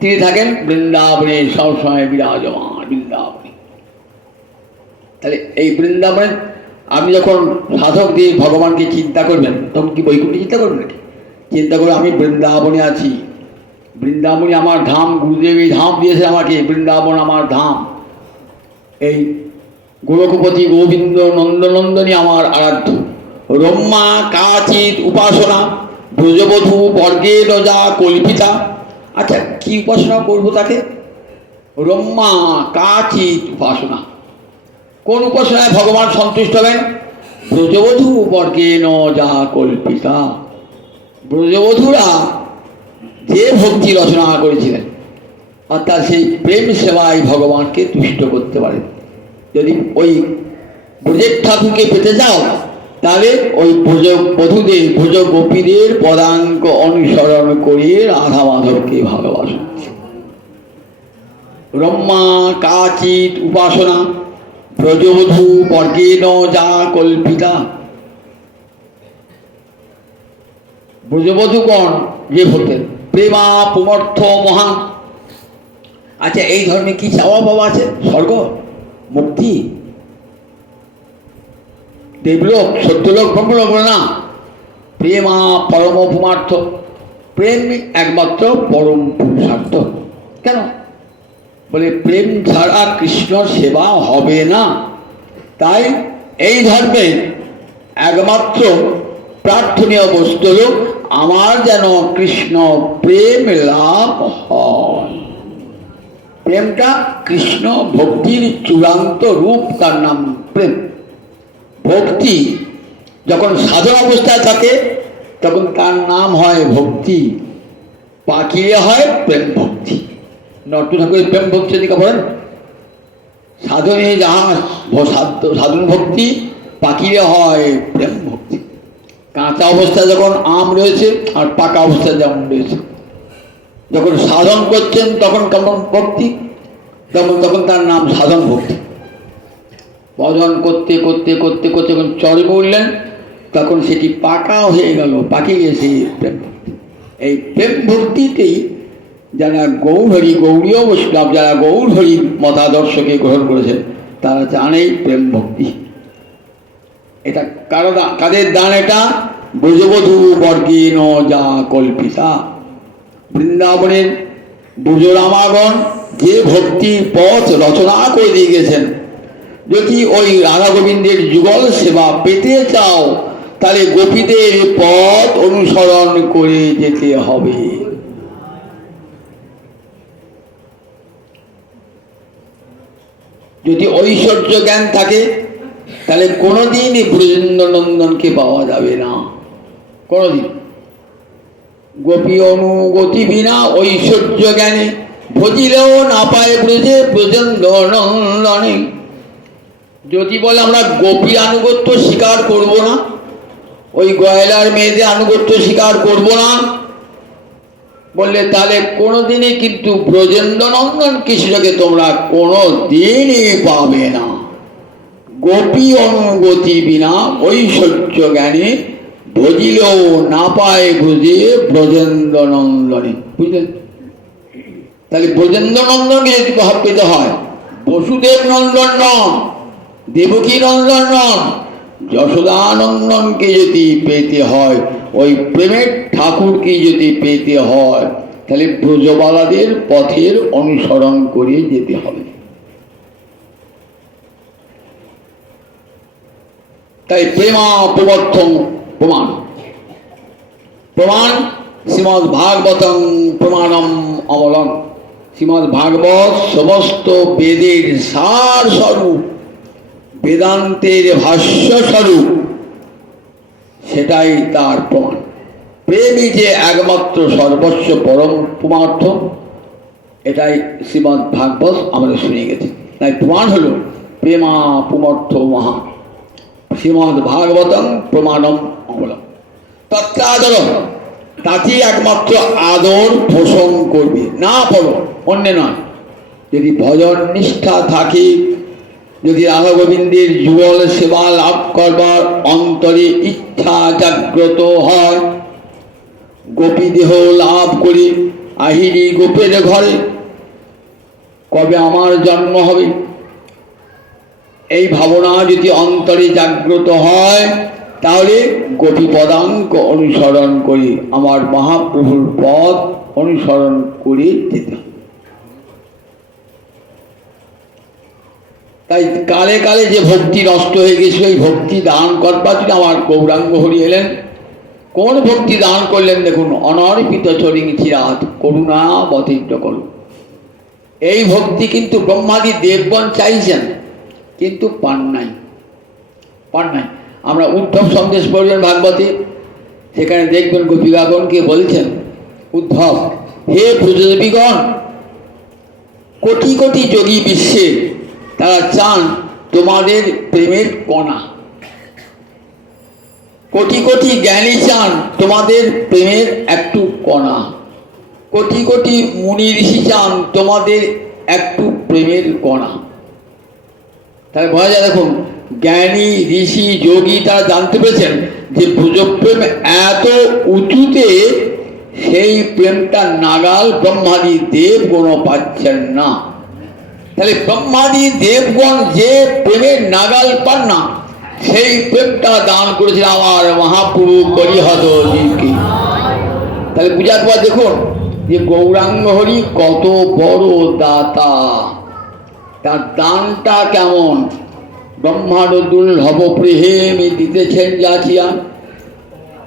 তিনি থাকেন বৃন্দাবনে, সবসময় বিরাজমান বৃন্দাবনে। তাহলে এই বৃন্দাবনে আপনি যখন সাধক দিয়ে ভগবানকে চিন্তা করবেন, তখন কি বৈকুণ্ঠে চিন্তা করবেন নাকি? চিন্তা করে আমি বৃন্দাবনে আছি, বৃন্দাবনে আমার ধাম, গুরুদেব এই ধাম দিয়েছে আমাকে, বৃন্দাবন আমার ধাম। এই গোলকপতি গোবিন্দ নন্দনন্দনী আমার আরাধ্য। রম্মা কাচিত উপাসনা ব্রজবধূ বর্গে রজা কল্পিতা। আচ্ছা, কি উপাসনা করবো তাকে? রম্মা কাচিত উপাসনা। কোন উপাসনায় ভগবান সন্তুষ্ট হবেন? ব্রজবধূ বর্গে ন যা কল্পিতা। ব্রজবধূরা যে ভক্তি রচনা করেছিলেন, অর্থাৎ সেই প্রেম সেবায় ভগবানকে তুষ্ট করতে পারেন। যদি ওই ব্রজের ঠাকুরকে পেতে যাও, তাহলে ওই ব্রজবধূদের, ব্রজ গোপীদের পদাঙ্ক অনুসরণ করে রাধা মাধবকে ভালোবাসা। রম্মা কাচিত উপাসনা ব্রজবধূ বর্গেন যা কল্পিতা। ব্রজবধূগণ যে ভক্তের প্রেমা পুমর্থ মহান। আচ্ছা, এই ধর্মে কি চাওয়া পাওয়া আছে? স্বর্গ, মুক্তি, দেবলোক, সত্যলোক, ব্রহ্মলোক? না, প্রেমা পরম পুমার্থ। প্রেম একমাত্র পরম পুরুষার্থ। কেন? বলে প্রেম ছাড়া কৃষ্ণ সেবা হবে না। তাই এই ধর্মে একমাত্র প্রার্থনীয় বস্তু হল আমার যেন কৃষ্ণ প্রেম লাভ হয়। প্রেমটা কৃষ্ণ ভক্তির চূড়ান্ত রূপ, তার নাম প্রেম। ভক্তি যখন সাধন অবস্থায় থাকে তখন তার নাম হয় ভক্তি, পাকিয়ে হয় প্রেম ভক্তি। নট্টু ঠাকুরের প্রেম ভক্তি দিকে বলেন, সাধনে যাহা সাধন ভক্তি, পাকিয়ে হয় প্রেম ভক্তি। কাঁচা অবস্থায় যখন আম রয়েছে আর পাকা অবস্থায় যেমন রয়েছে, যখন সাধন করছেন তখন কেমন ভক্তি, তখন তার নাম সাধন ভক্তি। ভজন করতে করতে করতে করতে যখন চরমে উঠলেন, তখন সেটি পাকা হয়ে গেল, পাকিয়ে গেছে প্রেম ভক্তি। এই প্রেম ভক্তিতেই যারা গৌরহরি, গৌরীয় বৈষ্ণব যারা গৌরহরির মতাদর্শকে গ্রহণ করেছেন, তারা জানেই প্রেম ভক্তি। এটা কাদের দান? এটা ব্রজবধূ বর্গেন যা কল্পিতা। বৃন্দাবনের ব্রজরামাগণ যে ভক্তির পথ রচনা করে দিয়ে গেছেন, যদি ওই রাধা গোবিন্দের যুগল সেবা পেতে চাও, তাহলে গোপীদের পথ অনুসরণ করে যেতে হবে। যদি ঐশ্বর্য জ্ঞান থাকে, তাহলে কোনোদিনই ব্রজেন্দ্র নন্দনকে পাওয়া যাবে না, কোনোদিন। গোপী অনুগতি বিনা ঐশ্বর্য জ্ঞানে ভজিলেও না পায় ব্রজে ব্রজেন্দ্র নন্দনে। যদি বলে আমরা গোপী আনুগত্য স্বীকার করব না, ওই গয়লার মেয়েদের আনুগত্য স্বীকার করব না, বললে তাহলে কোনোদিনই কিন্তু ব্রজেন্দ্র নন্দন কৃষ্ণকে তোমরা কোনো দিনই পাবে না। গোপী অনুগতি বিনা ঐশ্বর্য জ্ঞানে ভজিলেও না পায় ব্রজে ব্রজেন্দ্র নন্দনে। বুঝলেন? তাহলে ব্রজেন্দ্র নন্দনকে যদি পেতে হয়, বসুদেব নন্দন নন, দেবকী নন্দন নন, যশোদানন্দনকে যদি পেতে হয়, ওই প্রেমের ঠাকুরকে যদি পেতে হয়, তাহলে ব্রজবালাদের পথের অনুসরণ করে যেতে হবে। তাই প্রেমা প্রবর্তন প্রমাণ। প্রমাণ শ্রীমদ্ ভাগবতং প্রমাণম অমলম। শ্রীমদ্ ভাগবত সমস্ত বেদের সার স্বরূপ, বেদান্তের ভাষ্য স্বরূপ, সেটাই তার প্রমাণ। প্রেমই যে একমাত্র সর্বস্ব পরম পরমার্থ, এটাই শ্রীমদ্ ভাগবত আমাদের শুনিয়ে গেছে। তাই প্রমাণ হলো প্রেমা পুমর্থ মহা, শ্রীমদ্ ভাগবতম প্রমাণম অমলম তত্রাদর, তাতেই একমাত্র আদর পোষণ করবে, না পড়ো অন্য নয়। যদি ভজন নিষ্ঠা থাকে, যদি রাধা গোবিন্দের যুগল সেবা লাভ করবার অন্তরে ইচ্ছা জাগ্রত হয়, গোপী দেহ লাভ করি আহিরি গোপের ঘরে, কবে আমার জন্ম হবে, এই ভাবনা যদি অন্তরে জাগ্রত হয়, তাহলে গোপী পদাঙ্ক অনুসরণ করি আমার মহাপ্রভুর পদ অনুসরণ করে যেতে। তাই কালে কালে যে ভক্তি নষ্ট হয়ে গেছিল, এই ভক্তি দান করবার জন্য আমার গৌরাঙ্গ হরি এলেন। কোন ভক্তি দান করলেন দেখুন, অনর্পিত চরিং চিরাত করুণা বতিদ্র করুন। এই ভক্তি কিন্তু ব্রহ্মাদি দেবগণ চাইছেন, কিন্তু পান নাই। আমরা উদ্ধব সন্দেশ পড়বেন ভাগবতী, সেখানে দেখবেন গোপীগণকে বলছেন, উদ্ধব হে ব্রজদেবীগণ, কোটি কোটি যোগী বিশ্বে তারা চান তোমাদের প্রেমের কণা, কোটি কোটি জ্ঞানী চান তোমাদের প্রেমের একটু কণা, কোটি কোটি মুনি ঋষি চান তোমাদের একটু প্রেমের কণা। তাহলে বোঝা যায়, দেখুন জ্ঞানী ঋষি যোগী তারা জানতে পেরেছেন যে ব্রজপ্রেম এত উঁচুতে, সেই প্রেমটা নাগাল ব্রহ্মাদি দেবগণ পাচ্ছেন না। তাহলে ব্রহ্মাদি দেবগণ যে প্রেমের নাগাল পান না, সেই প্রেমটা দান করেছিল আমার মহাপুরু কলিহত জীবকে। তাহলে বুঝার পর দেখুন যে গৌরাঙ্গ হরি কত বড় দাতা, তার দানটা কেমন। ব্রহ্মাণ্ড দুর্লভ প্রেম দিতেছেন যাচিয়া,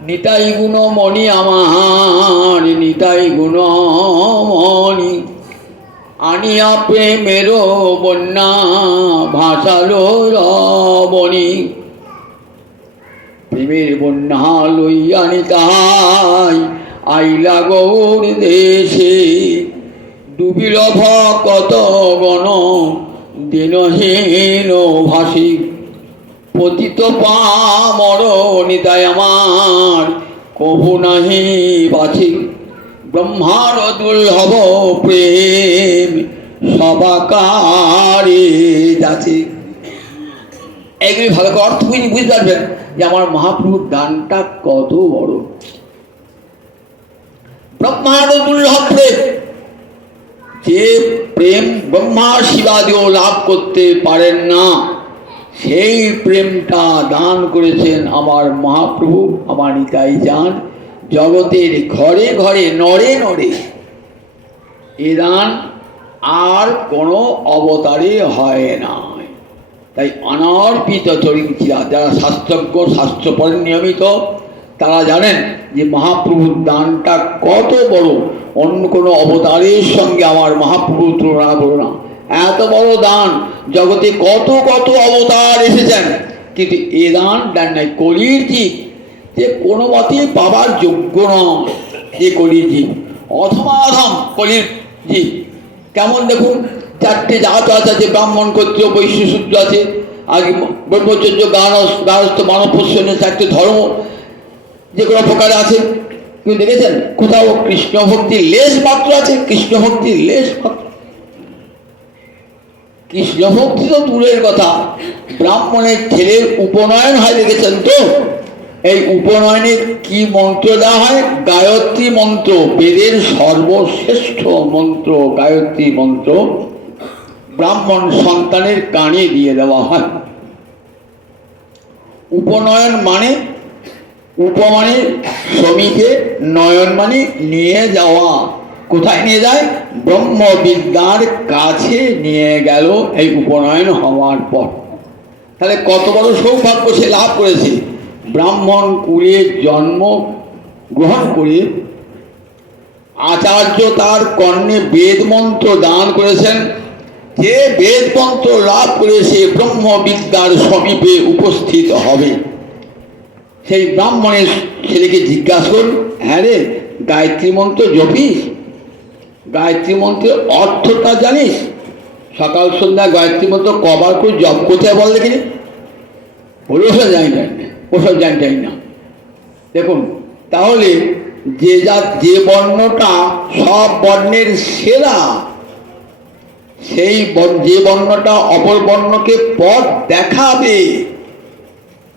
নিতাই গুণমণি আমার নিতাই গুণমণি, আনিয়া প্রেমের বন্যা ভাসালো রবণী, প্রেমের বন্যা লইয়া নিতাই আইলা গৌর দেশে, ডুবিল ভকত গণ দিনহীন ভাসি, পতিত পামর নিতাই আমার কভু নাহি বাছি, ব্রহ্মার দুর্লভ প্রেম সবাকারে যাচ্ছে। এগুলি ভালো করে অর্থ বুঝতে পারবেন যে আমার মহাপ্রভুর দানটা কত বড়। ব্রহ্মার দুর্লভ প্রেম, যে প্রেম ব্রহ্মা শিবাদিও লাভ করতে পারেন না, সেই প্রেমটা দান করেছেন আমার মহাপ্রভু, আমার নিতাই চাঁদ। জগতের ঘরে ঘরে নরে নরে এ দান আর কোনো অবতারে হয় না। তাই অনর্পিত চরিত্রা যারা শাস্ত্রজ্ঞ, শাস্ত্র পড়েন নিয়মিত, তারা জানেন যে মহাপ্রভুর দানটা কত বড়। অন্য কোনো অবতারের সঙ্গে আমার মহাপ্রভুর তুলনা করো না। এত বড় দান, জগতে কত কত অবতার এসেছেন, কিন্তু এ দান দেন নাই। কলির জীব যে কোনো মতেই পাবার যোগ্য নয়, যে কলির জীব অধমাধম কলির জীব। কেমন দেখুন, চারটে জাত আছে, ব্রাহ্মণ ক্ষত্রিয় বৈশ্য শূদ্র আছে, আগে ব্রহ্মচর্য গারস্থ মানব পোষণের চারটে ধর্ম যে কোনো প্রকারে আছে। কিন্তু দেখেছেন কোথাও কৃষ্ণ ভক্তির লেশ মাত্র আছে? কৃষ্ণ ভক্তির লেশ মাত্র। কৃষ্ণ ভক্তি তো দূরের কথা, ব্রাহ্মণের ছেলের উপনয়ন হয় দেখেছেন তো? এই উপনয়নে কি মন্ত্র দেওয়া হয়? গায়ত্রী মন্ত্র, বেদের সর্বশ্রেষ্ঠ মন্ত্র গায়ত্রী মন্ত্র ব্রাহ্মণ সন্তানের কানে দিয়ে দেওয়া হয়। উপনয়ন মানে, উপমানে শ্রমিকে, নয়ন মানে নিয়ে যাওয়া। কোথায় নিয়ে যায়? ব্রহ্মবিদ্যার কাছে নিয়ে গেল এই উপনয়ন হওয়ার পর। তাহলে কত বড় সৌভাগ্য সে লাভ করেছে। ব্রাহ্মণ কুলে জন্ম গ্রহণ করে আচার্য তার কর্ণে বেদ মন্ত্র দান করেছেন। যে বেদ মন্ত্র লাভ করে সে ব্রহ্মবিদ্যার সমীপে উপস্থিত হবে। সেই ব্রাহ্মণের ছেলেকে জিজ্ঞাসা করুন, হ্যাঁ রে গায়ত্রী মন্ত্র জপিস? গায়ত্রী মন্ত্রের অর্থটা জানিস? সকাল সন্ধ্যা গায়ত্রী মন্ত্র কবার করে জপ করতে হয় বল দেখিনি? ওসব জানি না, ওসব জানি না। দেখুন, তাহলে যে বর্ণটা সব বর্ণের সেরা, সেই যে বর্ণটা অপর বর্ণকে পথ দেখাবে,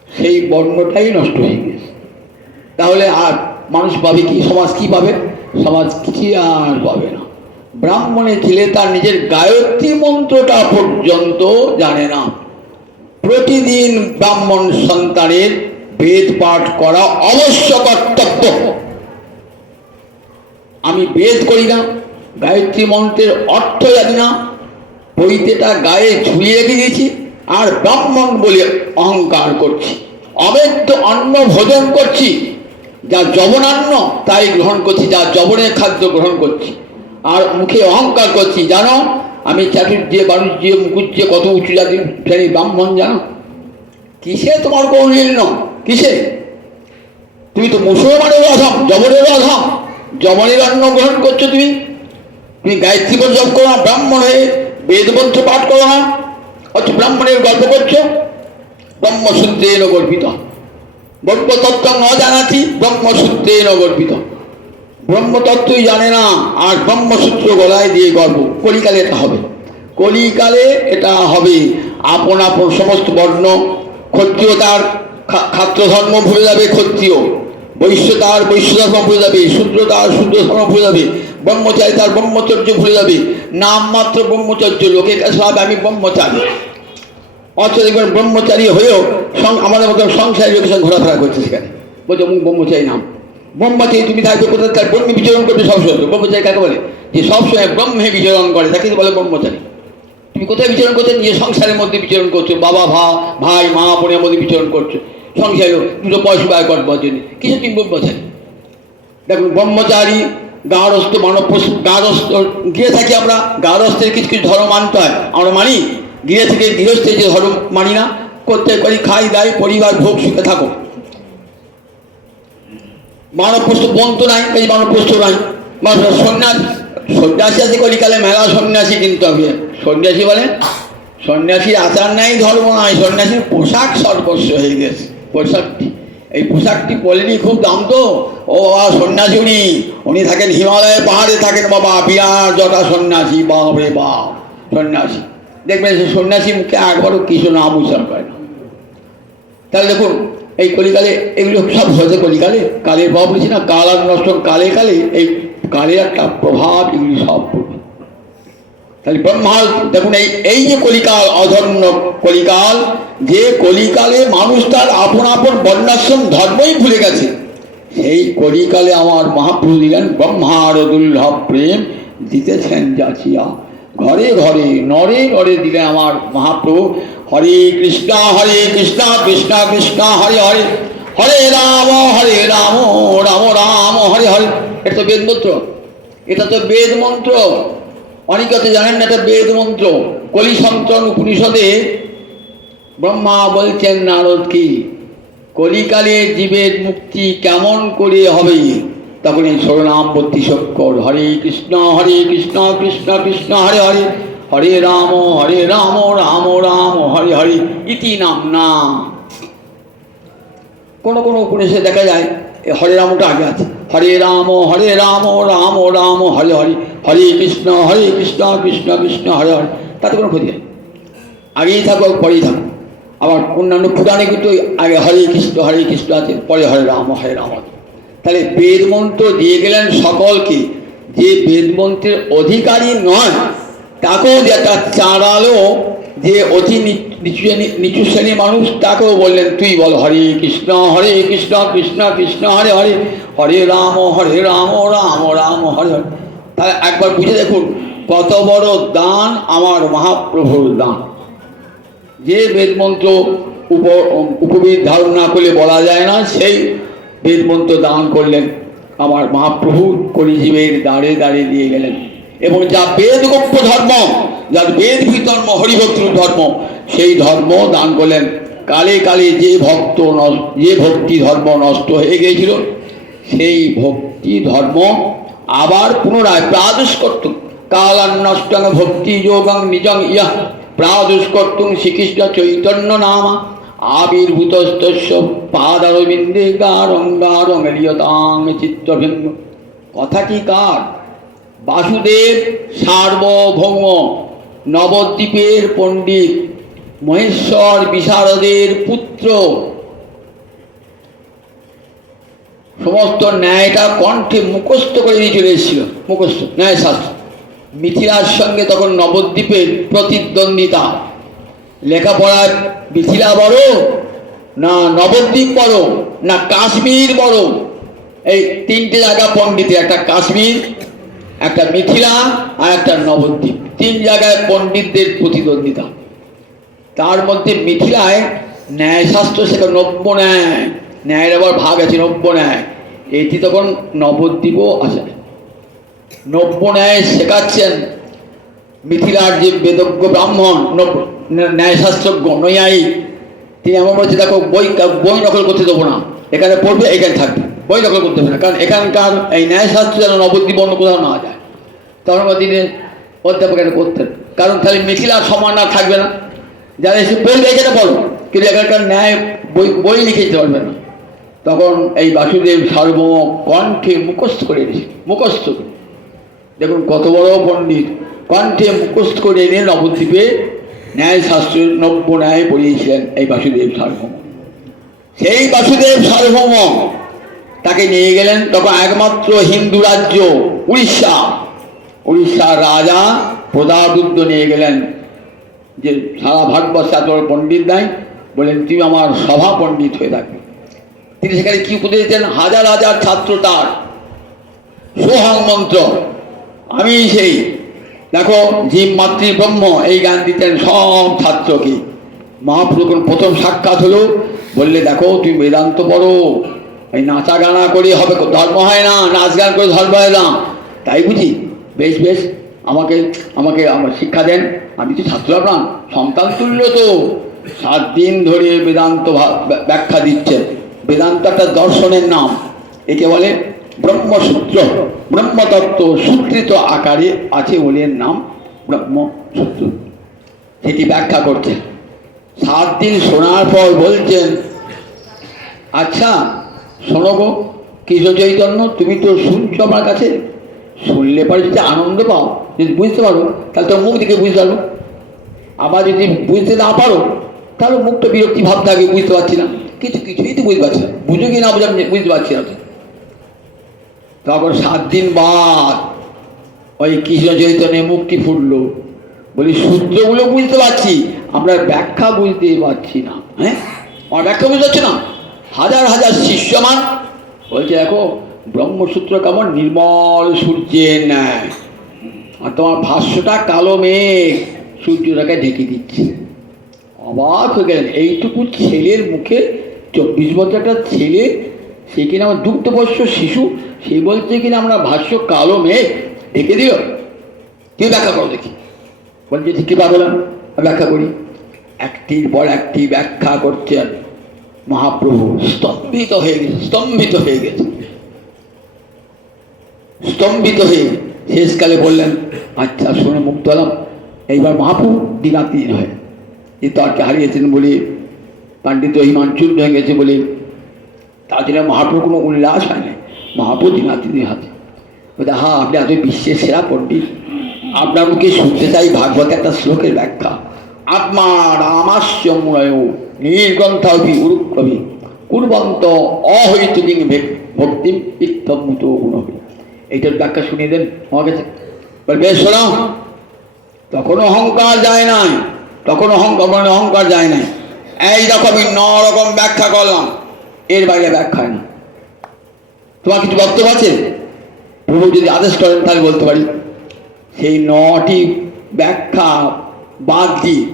সেই বর্ণটাই নষ্ট হয়ে গেছে। তাহলে আর মানুষ পাবে কি? সমাজ কি পাবে? সমাজ কি আর পাবে না। ব্রাহ্মণের ছেলে তার নিজের গায়ত্রী মন্ত্রটা পর্যন্ত জানে না। প্রতিদিন ব্রাহ্মণ সন্তানের বেদ পাঠ করা অবশ্য কর্তব্য। আমি বেদ করি না, গায়ত্রী মন্ত্রের অর্থ জানি না, বইতেটা গায়ে ঝুলিয়ে রেখে দিয়েছি, আর ব্রাহ্মণ বলে অহংকার করছি। অবেদ্য অন্ন ভোজন করছি, যা যবনান্ন তাই গ্রহণ করছি, যা যবনের খাদ্য গ্রহণ করছি, আর মুখে অহংকার করছি। জানো আমি চাটুর্যে বাণিজ্যে মুকুজ্যে কত উঁচু জাতি শ্রেণী ব্রাহ্মণ, জানো? কিসে তোমার কৌলীন্য? কিসে? তুমি তো মুসলমানের অধম, যবনের অধম, যবনের অন্ন গ্রহণ করছো। তুমি গায়ত্রী করে জপ করো না, ব্রাহ্মণ হয়ে বেদমন্ত্র পাঠ করো না, অথচ ব্রাহ্মণের গল্প করছো। ব্রহ্মসূত্রেণ গর্বিত, ব্রহ্মতত্ত্ব ন জানাতি ব্রহ্মসূত্রেণ গর্বিত। ব্রহ্মতত্ত্বই জানে না, আর ব্রহ্মসূত্র গলায় দিয়ে গর্ব। কলিকালে এটা হবে, কলিকালে এটা হবে। আপন আপন সমস্ত বর্ণ, ক্ষত্রিয় তার ক্ষাত্র ধর্ম ভুলে যাবে, ক্ষত্রিয়, বৈশ্য তার বৈশ্য ধর্ম ভুলে যাবে, শূদ্র তার শূদ্র ধর্ম ভুলে যাবে, ব্রহ্মচারী তার ব্রহ্মচর্য ভুলে যাবে। নামমাত্র ব্রহ্মচর্য, লোকের কাছে ভাবে আমি ব্রহ্মচারী, অথচ দেখবেন ব্রহ্মচারী হয়েও আমাদের মতো সংসারের লোকের সঙ্গে ঘোরাফেরা করছে। সেখানে বলছে অমুক ব্রহ্মচারী নাম। ব্রহ্মচারী তুমি থাকবে কোথায়? তার ব্রহ্মে বিচরণ করবে সবসময়। ব্রহ্মচারী কাকে বলে? যে সবসময় ব্রহ্মে বিচরণ করে, তাকে বলে ব্রহ্মচারী। তুমি কোথায় বিচরণ করছো? নিজের সংসারের মধ্যে বিচরণ করছো, বাবা ভাই মা বোনের মধ্যে বিচরণ করছো, সংসারে দুটো পয়সা ব্যয় করবার জন্য। কিছু তুমি ব্রহ্মচারী। দেখুন, ব্রহ্মচারী গার্হস্থ মানব গার্হস্থ গিয়ে থাকি আমরা, গার্হস্থের কিছু কিছু ধর্ম মানতে হয়, আমরা মানি। গিয়ে থেকে গৃহস্থের যে ধর্ম মানি না, করতে পারি, খাই দাই, পরিবার ভোগ সুখে থাকো। মানবপ্রস্থ বোন তো নাই, এই মানবপ্রস্থ নাই। সন্ন্যাসী আছে কলিকালে, মেলা সন্ন্যাসী, কিন্তু আমি সন্ন্যাসী বলে সন্ন্যাসীর আচার নাই, ধর্ম নাই, সন্ন্যাসীর পোশাক সর্বস্ব হয়ে গেছে। পোশাকটি, এই পোশাকটি পরলেই খুব দাম তো। ও বাবা সন্ন্যাসী, উনি থাকেন হিমালয়ের পাহাড়ে থাকেন বাবা, বিরাট জটা সন্ন্যাসী, বাপ রে বাপ সন্ন্যাসী। দেখবেন সে সন্ন্যাসী মুখে একবারও কিছু নাম উচ্চারণ করে না। তাহলে দেখুন, এই কলিকালে এগুলো সব হয়েছে কলিকালে। কালের প্রভাব বলেছি না, কাল আর নষ্ট, কালে কালে এই কালের একটা প্রভাব, এগুলি সব পড়বে। তাহলে ব্রহ্মা দেখুন, এই যে কলিকাল, অধর্ম কলিকাল, যে কলিকালে মানুষ তার আপন আপন বর্ণাশ্রম ধর্মই ভুলে গেছে, সেই কলিকালে আমার মহাপ্রভু দিলেন ব্রহ্মার দুর্লভ প্রেম দিতেছেন যাচিয়া। ঘরে ঘরে নরে নরে দিলেন আমার মহাপ্রভু। হরে কৃষ্ণ কৃষ্ণ কৃষ্ণ হরে হরে, হরে রাম রাম রাম হরে হরে। এটা তো বেদ মন্ত্র, এটা তো বেদ মন্ত্র। অনেকে তো জানেন না, এটা বেদ মন্ত্র। কলিসন্ত্রণ উপনিষদে ব্রহ্মা বলছেন নারদকে, কলিকালে জীবের মুক্তি কেমন করে হবে? তখন এই সরনাম বত্তি শক্কর, হরে কৃষ্ণ কৃষ্ণ কৃষ্ণ হরে হরে, হরে রাম রাম রাম হরে হরে ইতি নাম না। কোনো কোনো উপনিষদে দেখা যায় হরে রামটা আগে আছে, হরে রাম রাম রাম হরে হরে, হরে কৃষ্ণ কৃষ্ণ কৃষ্ণ হরে হরে। তাতে কোনো ক্ষতি নেই, আগেই থাকো পরেই থাকো। আবার অন্যান্য পুরাণে কিন্তু আগে হরে কৃষ্ণ আছে, পরে হরে রাম আছে। তাহলে বেদ মন্ত্র দিয়ে গেলেন সকলকে। যে বেদ মন্ত্রের অধিকারী নয় তাকেও, যেটা চাঁড়ালো, যে অতি নিচু শ্রেণীর মানুষ, তাকেও বললেন তুই বল হরে কৃষ্ণ কৃষ্ণ কৃষ্ণ হরে হরে, হরে রাম রাম রাম হরে হরে। তাহলে একবার বুঝে দেখুন কত বড় দান আমার মহাপ্রভুর দান। যে বেদমন্ত্র উপবেদ ধারণ না করলে বলা যায় না, সেই বেদমন্ত্র দান করলেন আমার মহাপ্রভু, কলিজীবের দাঁড়ে দাঁড়ে দিয়ে গেলেন। এবং যা বেদগোপ্য ধর্ম, যার বেদভী ধর্ম, হরিভক্তির ধর্ম, সেই ধর্ম দান করলেন। কালে কালে যে ভক্তি ধর্ম নষ্ট হয়ে গিয়েছিল, সেই ভক্তি ধর্ম আবার পুনরায় প্রাদুষ করতুম কালান্নষ্টং ভক্তি যোগং নিজং ইয়া প্রাদুষ করতুম শ্রীকৃষ্ণ চৈতন্য নামা আবির্ভূতস্তস্য পাদারবিন্দে গারং গারং লিয়তাং চিত্তভিন্ন। কথাটি কার? বাসুদেব সার্বভৌম নবদ্বীপের পণ্ডিত মহেশ্বর বিশারদের পুত্র। সমস্ত ন্যায়টা কণ্ঠে মুখস্থ করে নিয়ে চলে এসেছিল, মুখস্থ ন্যায়শাস্ত্র। মিথিলার সঙ্গে তখন নবদ্বীপের প্রতিদ্বন্দ্বিতা। লেখাপড়ায় মিথিলা বড় না নবদ্বীপ বড় না কাশ্মীর বড়? এই তিনটে জায়গা পণ্ডিতের, একটা কাশ্মীর, একটা মিথিলা আর একটা নবদ্বীপ। তিন জায়গায় পণ্ডিতদের প্রতিদ্বন্দ্বিতা। তার মধ্যে মিথিলায় ন্যায়শাস্ত্র শেখা, নব্য ন্যায়, ন্যায়ের আবার ভাগ আছে নব্য ন্যায়, এটি তখন নবদ্বীপও আসে। নব্য ন্যায় শেখাচ্ছেন মিথিলার যে বেদজ্ঞ ব্রাহ্মণ ন্যায়শাস্ত্রজ্ঞ নৈয়ায়িক, তিনি এমন বলছে, দেখো বই নকল করতে দেবো না, এখানে পড়বে এখানে থাকবে, বই নকল করতে হবে না, কারণ এখানকার এই ন্যায়শাস্ত্র যেন নবদ্বীপ অন্য কোথাও না যায়। তখন তিনি অধ্যাপক এটা করতেন, কারণ তাহলে মিথিলার সমান আর থাকবে না, যারা এসে পড়বে এখানে পড়ো, কিন্তু এখানকার ন্যায় বই লিখে দিতে পারবে না। তখন এই বাসুদেব সার্বভৌম কণ্ঠে মুখস্থ করে এনেছে, মুখস্থ করে, দেখুন কত বড় পণ্ডিত, কণ্ঠে মুখস্থ করে এনে নবদ্বীপে ন্যায়শাস্ত্রের নব্য ন্যায় পড়িয়েছিলেন এই বাসুদেব সার্বভৌম। সেই বাসুদেব সার্বভৌম তাকে নিয়ে গেলেন তখন একমাত্র হিন্দু রাজ্য উড়িষ্যা। উড়িষ্যার রাজা প্রতাপরুদ্র নিয়ে গেলেন, যে সারা ভারতবর্ষে এত বড় পণ্ডিত নাই, বলেন তুমি আমার সভা পণ্ডিত হয়ে থাকবে। তিনি সেখানে কি উপদেশ দিতেন? হাজার হাজার ছাত্র তার সোহং মন্ত্র, আমি সেই, দেখো জীব মাতৃ ব্রহ্ম, এই গান দিতেন সব ছাত্রকে। মহাপ্রভু প্রথম সাক্ষাৎ হলো, বললে দেখো তুমি বেদান্ত পড়ো, এই নাচা গানা করে হবে ধর্ম হয় না, নাচ গান করে ধর্ম হয় না, তাই বুঝি? বেশ বেশ, আমাকে আমাকে আমার শিক্ষা দেন, আমি তো ছাত্র প্রাণ সন্তান তুল্য। তো 7 দিন ধরে বেদান্ত ব্যাখ্যা দিচ্ছেন। বেদান্ত একটা দর্শনের নাম, একে বলে ব্রহ্মসূত্র, ব্রহ্মতত্ত্ব সূত্রিত আকারে আছে বলে এর নাম ব্রহ্মসূত্র। সেটি ব্যাখ্যা করছেন। 7 দিন শোনার পর বলছেন, আচ্ছা শোনো গো কৃষ্ণ চৈতন্য, তুমি তো শুনছো আমার কাছে, শুনলে পরে যদি আনন্দ পাও, যদি বুঝতে পারো, তাহলে তোর মুখ দিকে বুঝতে পারো। আবার যদি বুঝতে না পারো, তাহলে মুখটা বিরক্তি ভাব থাকে, বুঝতে পারছি না, কিছুই তো বুঝতে পারছি না, বুঝো কি না বুঝে আমি বুঝতে পারছি না। তারপর 7 দিন বাদ ওই কৃষ্ণ চৈতন্যে মুক্তি ফুটলো, বলি সূত্রগুলো বুঝতে পারছি, আমরা ব্যাখ্যা বুঝতে পারছি না। হ্যাঁ, আমার ব্যাখ্যা বুঝতে পারছি না। হাজার হাজার শিষ্যমান বলছে, দেখো ব্রহ্মসূত্র কেমন নির্মল সূর্যের ন্যায়, আর তোমার ভাষ্যটা কালো মেঘ সূর্যটাকে ঢেকে দিচ্ছে। অবাক হয়ে গেলেন, এইটুকু ছেলের মুখে, 24 বছর একটা ছেলে, সে কিনা আমার দুগ্ধবর্ষ শিশু, সে বলছে কিনা আমরা ভাষ্য কালো মেঘ ঢেকে দিল। কি ব্যাখ্যা করো দেখি? বলছে ঠিক পাগলাম, ব্যাখ্যা করি। একটির পর একটি ব্যাখ্যা করছেন। মহাপ্রভু স্তম্ভিত হয়ে গেছে, স্তম্ভিত হয়ে গেছে, স্তম্ভিত হয়ে শেষকালে বললেন, আচ্ছা শুনে মুক্ত হলাম। এইবার মহাপ্রভু দিনাতিহীন হয়, এই তর্কে হারিয়েছেন বলে, পাণ্ডিত্য হিমান চূর্ণ হয়ে গেছে বলে, তার জন্য মহাপ্রভু কোনো উল্লাস হয় না। মহাপ্রভু দিনাতিহীন হাতে বলতে, হ্যাঁ আপনি এত বিশ্বের সেরা পণ্ডিত, আপনার মুখে শুনতে চাই ভাগবত একটা শ্লোকের ব্যাখ্যা। আত্মা রামাস্য মুনয় নির্গ্রন্থি উরুকবি কুর্বন্ত অহৈত ভক্তিম ইত্যমুত গুণবি। এইটার ব্যাখ্যা শুনিয়ে দেন আমার কাছে। বেশ শোনাও। তখন অহংকার যায় নাই, তখন অহংকার যায় নাই। এই রকমই 9 রকম ব্যাখ্যা করলাম, এর বাইরে ব্যাখ্যা না। তোমার কিছু বক্তব্য আছে? প্রভু যদি আদেশ করেন তাহলে বলতে পারি। সেই 9টি ব্যাখ্যা বাদ দিয়ে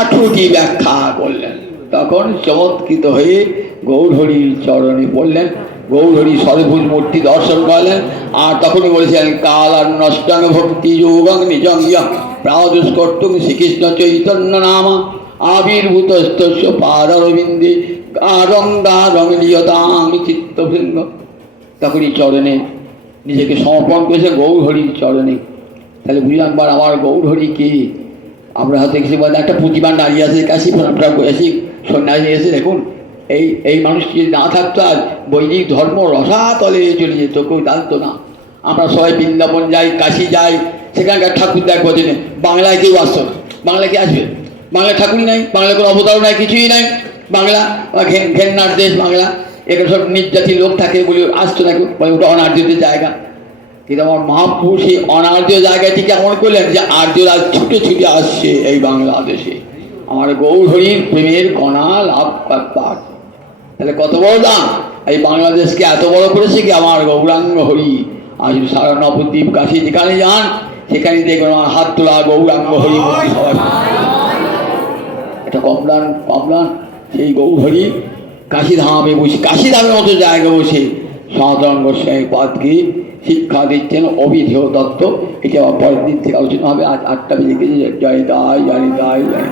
18টি ব্যাখ্যা করলেন। তখন চমৎকৃত হয়ে গৌরহরির চরণে পড়লেন, গৌরহরি সর্বভুজ মূর্তি দর্শন করলেন। আর তখনই বলেছিলেন, কাল আর নষ্টাঙ্গ ভক্তি যোগং নিজং ইয়ঃ প্রাদুষ কর্তুং শ্রীকৃষ্ণ চৈতন্য নামা আবির্ভূতস্তস্য পাদারবিন্দে গারং গারং লিয়তাং চিত্তভিন্ন। তখনই চরণে নিজেকে সমর্পণ করেছে গৌর হরির চরণে। তাহলে বুঝলাম বার আমার গৌর হরি কে। আমরা হয়তো কিছু বলেন একটা প্রতিমা দাঁড়িয়ে আছে কাশি প্রণামটা করেছি সন্ন্যাসী এসে দেখুন এই মানুষটি যদি না থাকতো আর বৈদিক ধর্ম রসাতলে চলে যেত, কেউ জানতো না। আমরা সবাই বৃন্দাবন যাই, কাশি যাই, সেখানকার ঠাকুর দেখ বোঝেন। বাংলায় কেউ আসতো না, বাংলায় কে আসবে? বাংলায় ঠাকুরই নাই, বাংলায় কোনো অবতারও নাই, কিছুই নাই। বাংলা ঘেন্নার দেশ বাংলা, এখানে সব নির্যাতিত লোক থাকে বলে আসতো না কেউ, বলে ওটা অনার্যদের জায়গা। কিন্তু আমার মহাপুরুষ সেই অনার্য জায়গাটি কেমন করলেন যে আর্যরা ছুটে ছুটে আসছে এই বাংলাদেশে আমার গৌর হরির প্রেমের কণা লাভ পাঠ। তাহলে কত বড় দাম! এই বাংলাদেশকে এত বড় করেছে কি আমার গৌরাঙ্গ হরি। আজ সারা নবদ্বীপ কাশি যেখানে যান সেখানে দেখবেন আমার হাত তোলা গৌরাঙ্গ হরি মূর্তি সবাই। এটা কমলান কমলান সেই গৌর হরি কাশীধামে বসে, কাশীধামের মতো জায়গায় বসে সনাতন গোস্বামী পাদকে শিক্ষা দিচ্ছেন অবিধেয় তত্ত্ব। এটা আবার পরের দিন থেকে আলোচনা হবে। আজ 8টা বেজে গেছে। জয় দায় জয় দায় জয়।